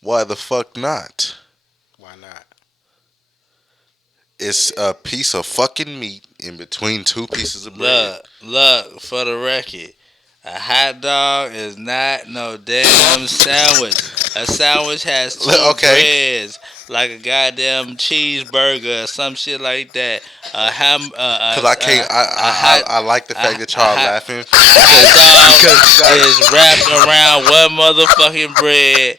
Why the fuck not? Why not? It's a piece of fucking meat in between two pieces of bread. Look, for the record, a hot dog is not no damn sandwich. A sandwich has two breads, like a goddamn cheeseburger or some shit like that. Because I can't. I like the fact that y'all laughing. Because it's wrapped around one motherfucking bread,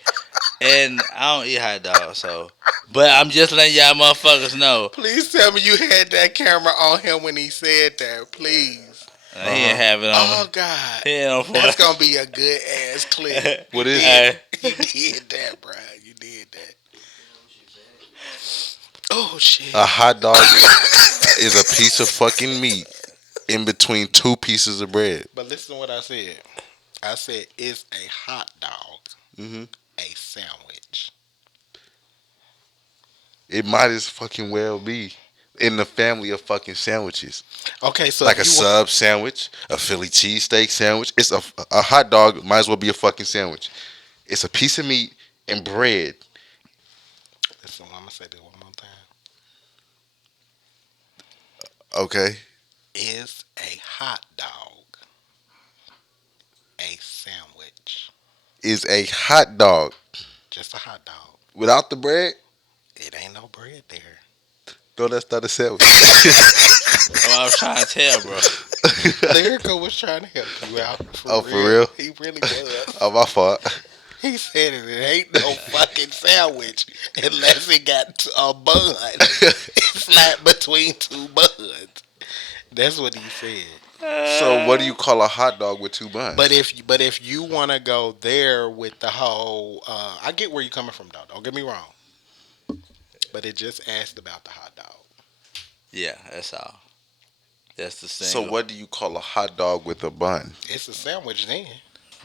and I don't eat hot dogs, so. But I'm just letting y'all motherfuckers know. Please tell me you had that camera on him when he said that, please. He didn't have it on. Oh God, He ain't on that's gonna be a good ass clip. What is Yeah, it? you did that, bro. You did that. Oh shit. A hot dog is a piece of fucking meat in between two pieces of bread. But listen to what I said. I said it's a hot dog, Hmm a sandwich. It might as fucking well be in the family of fucking sandwiches. Okay, so Like if a you want, sub sandwich, a Philly cheesesteak sandwich. It's a hot dog might as well be a fucking sandwich. It's a piece of meat and bread. listen, I'm gonna say this one more time. Okay. Is a hot dog a sandwich? Is a hot dog Just a hot dog. without the bread? It ain't no bread there. No, that's not a sandwich. What I was trying to tell, bro. Lyrical was trying to help you out. Oh, for real? He really was. Oh, my fault. He said it ain't no fucking sandwich unless it got a bun. It's flat between two buns. That's what he said. So what do you call a hot dog with two buns? But if you want to go there with the whole, I get where you're coming from, though. Don't get me wrong. But it just asked about the hot dog. Yeah, that's all. That's the same. So what do you call a hot dog with a bun? It's a sandwich then.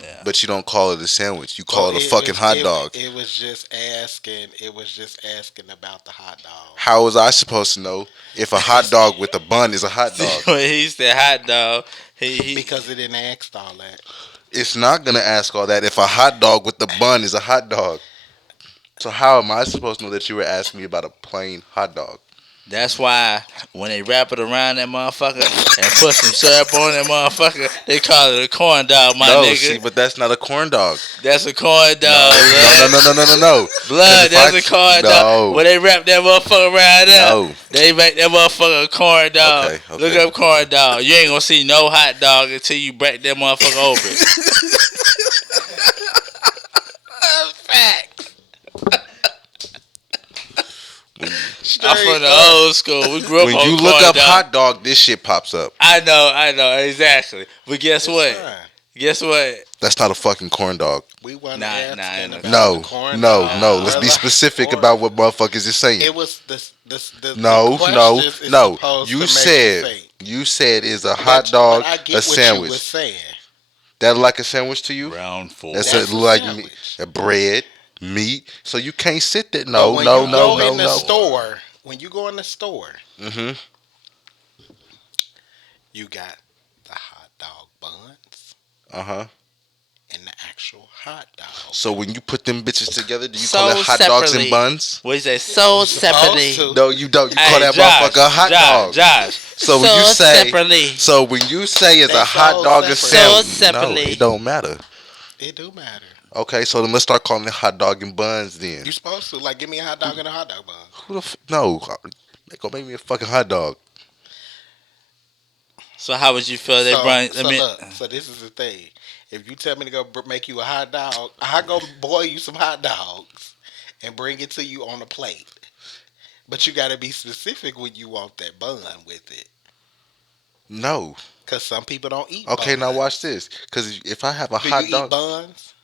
Yeah. But you don't call it a sandwich. You call it a fucking hot dog. It was just asking. It was just asking about the hot dog. How was I supposed to know if a hot dog with a bun is a hot dog? When he said hot dog, he Because it didn't ask all that. It's not gonna ask all that if a hot dog with the bun is a hot dog. So how am I supposed to know that you were asking me about a plain hot dog? That's why when they wrap it around that motherfucker and put some syrup on that motherfucker, they call it a corn dog, my No, nigga. see, but that's not a corn dog. That's a corn dog. No. Blood, that's a corn dog. When they wrap that motherfucker around there, No. they make that motherfucker a corn dog. Okay. Look up corn dog. You ain't gonna see no hot dog until you break that motherfucker open. Facts. I'm from the old school. We grew up When on you corn look up dog. hot dog, this shit pops up. I know, exactly. But guess what? Fine. Guess what? That's not a fucking corn dog. We wasn't Nah, asking about No, the corn no. dog. Let's be Brother. specific about what motherfuckers is saying. It was the No. questions is supposed to You make said think. you said is a hot dog But I get a what you sandwich. was saying. That like a sandwich to you? Round 4. That's That's a, a like sandwich. a bread, meat. So you can't sit there. But No. when you go in the store, when you go in the store, Mm-hmm. you got the hot dog buns Uh-huh. and the actual hot dog. So when you put them bitches together, do you So call it hot dogs separately. and buns? What you say? Sold separately. to. No, you don't. You call Hey, that Josh, motherfucker a hot dog. Josh. So when you Sold say separately. So when you say it's a They hot sold dog a separately. sandwich, Sold no, separately. it don't matter. It do matter. Okay, so then let's start calling it hot dog and buns then. You supposed to like give me a hot dog and a hot dog bun. Who the no? Go make me a fucking hot dog. So how would you feel they bring? So this is the thing. If you tell me to go make you a hot dog, I go boil you some hot dogs and bring it to you on a plate. But you got to be specific when you want that bun with it. No. Because some people don't eat Okay, buns. now watch this. Because if I have a Do hot you dog, eat buns?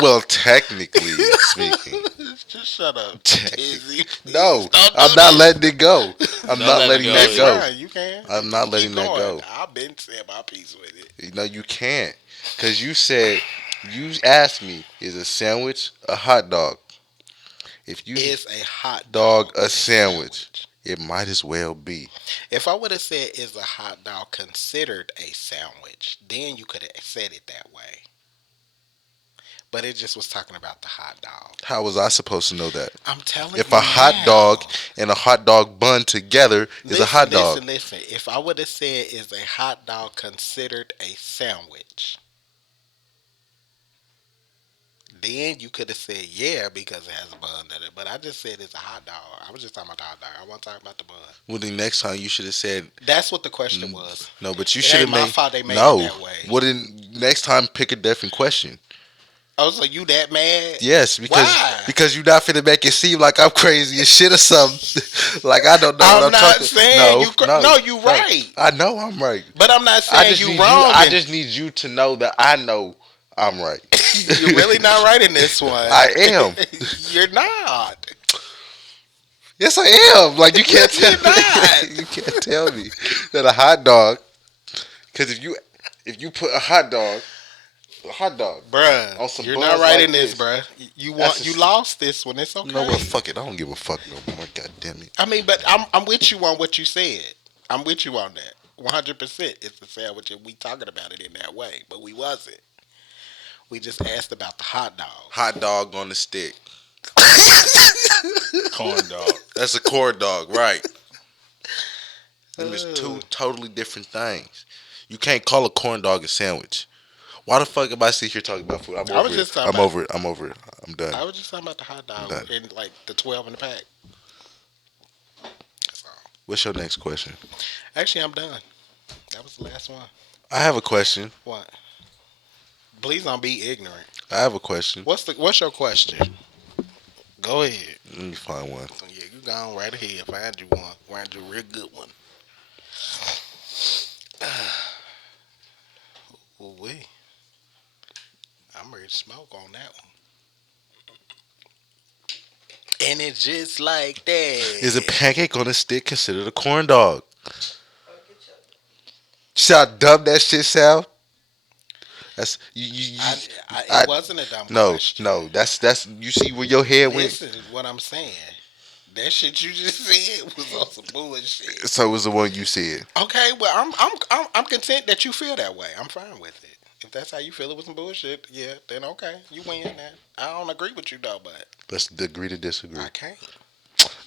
well, technically speaking, Just shut up. Technically. Izzy. no, Don't do I'm not this. letting it go. I'm Don't not let it letting go. that go. Fine, you can. I'm not letting Keep that going. go. I've been saying my piece with it. No, you can't. Because you said, you asked me, is a sandwich a hot dog? If you Is a hot dog dog a sandwich, it might as well be. If I would have said, is a hot dog considered a sandwich, then you could have said it that way. But it just was talking about the hot dog. How was I supposed to know that? I'm telling If you a hot now. dog and a hot dog bun together is a hot dog. Listen. If I would have said, is a hot dog considered a sandwich? Then you could have said, yeah, because it has a bun in it. But I just said it's a hot dog. I was just talking about the hot dog. I wasn't talking about the bun. Well, the next time you should have said That's what the question was. no, but you It should have ain't my made fault they made no. it that way. Well, then next time pick a different question. Oh, so you that mad? Yes, Why? because you're not finna make it seem like I'm crazy as shit or something. Like I don't know what I'm I'm not talking. saying you right. I know I'm right. But I'm not saying you wrong. I just need you to know that I know I'm right. You're really not right in this one. I am. You're not. Yes, I am. Like, you can't tell You're not. me. You can't tell me that a hot dog. Because if you put a hot dog, Bruh, on some you're buns not right like in this, this. bruh. You That's you a- lost this one. It's okay. You know what? Fuck it. I don't give a fuck no more. God damn it. I mean, but I'm with you on what you said. I'm with you on that. 100%. It's a sandwich, and we talking about it in that way, but we wasn't. We just asked about the hot dog. Hot dog on the stick. Corn dog. That's a corn dog, right? Them is two totally different things. You can't call a corn dog a sandwich. Why the fuck am I sitting here talking about food? I'm I was over just it. talking I'm about- over it. I'm over it. I'm done. I was just talking about the hot dog Done. and like the 12 in the pack. That's all. What's your next question? Actually, I'm done. That was the last one. I have a question. What? Please don't be ignorant. I have a question. What's your question? Go ahead. Let me find one. Yeah, you go right ahead. Find you one. Find you a real good one. Ooh wee. I'm ready to smoke on that one. And it's just like that. Is a pancake on a stick considered a corn dog? See how dumb that shit sound? That's it wasn't a dumb no, question. no. That's you see where your head went. Listen to what I'm saying. That shit you just said was on some bullshit. So it was the one you said. Okay, well I'm content that you feel that way. I'm fine with it. If that's how you feel it was some bullshit, yeah, then okay, you win that. I don't agree with you though, but Let's agree to disagree. I can't.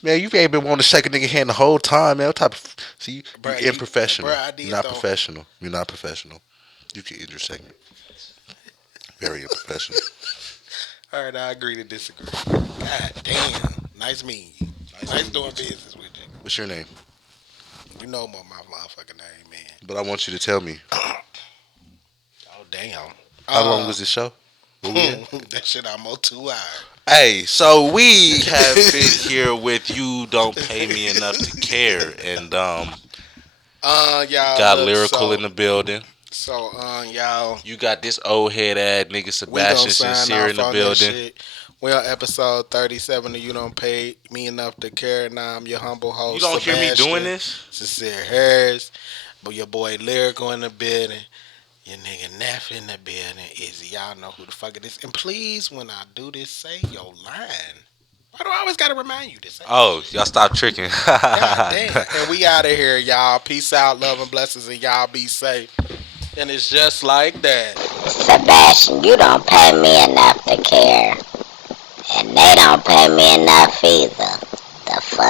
Man, you ain't been wanting to shake a nigga hand the whole time, man. What type of see? Bruh, You're unprofessional. bruh, I did You're not though. professional. You're not professional. You can end your segment. Very unprofessional. All right, I agree to disagree. God damn, nice meeting you. Nice doing business with you. What's your name? You know my motherfucking name, man. But I want you to tell me. Oh damn. How long was this show? Where we at? That shit almost 2 hours. Hey, so we have been here with You Don't Pay Me Enough to Care, and Y'all got look, Lyrical in the building. So, y'all, You got this old head ass nigga Sebastian Sincere in the building. We on episode 37 of You Don't Pay Me Enough to Care. Now I'm your humble host. You don't hear me Sebastian doing this? Sincere Harris, but your boy Lyrical in the building. Your nigga Neff in the building. Izzy, y'all know who the fuck it is. And please, when I do this, say your line. Why do I always gotta remind you to say? Oh, y'all stop tricking. God damn. And we out of here, y'all. Peace out, love and blessings, and y'all be safe. And it's just like that. Sebastian, you don't pay me enough to care. And they don't pay me enough either. The fuck?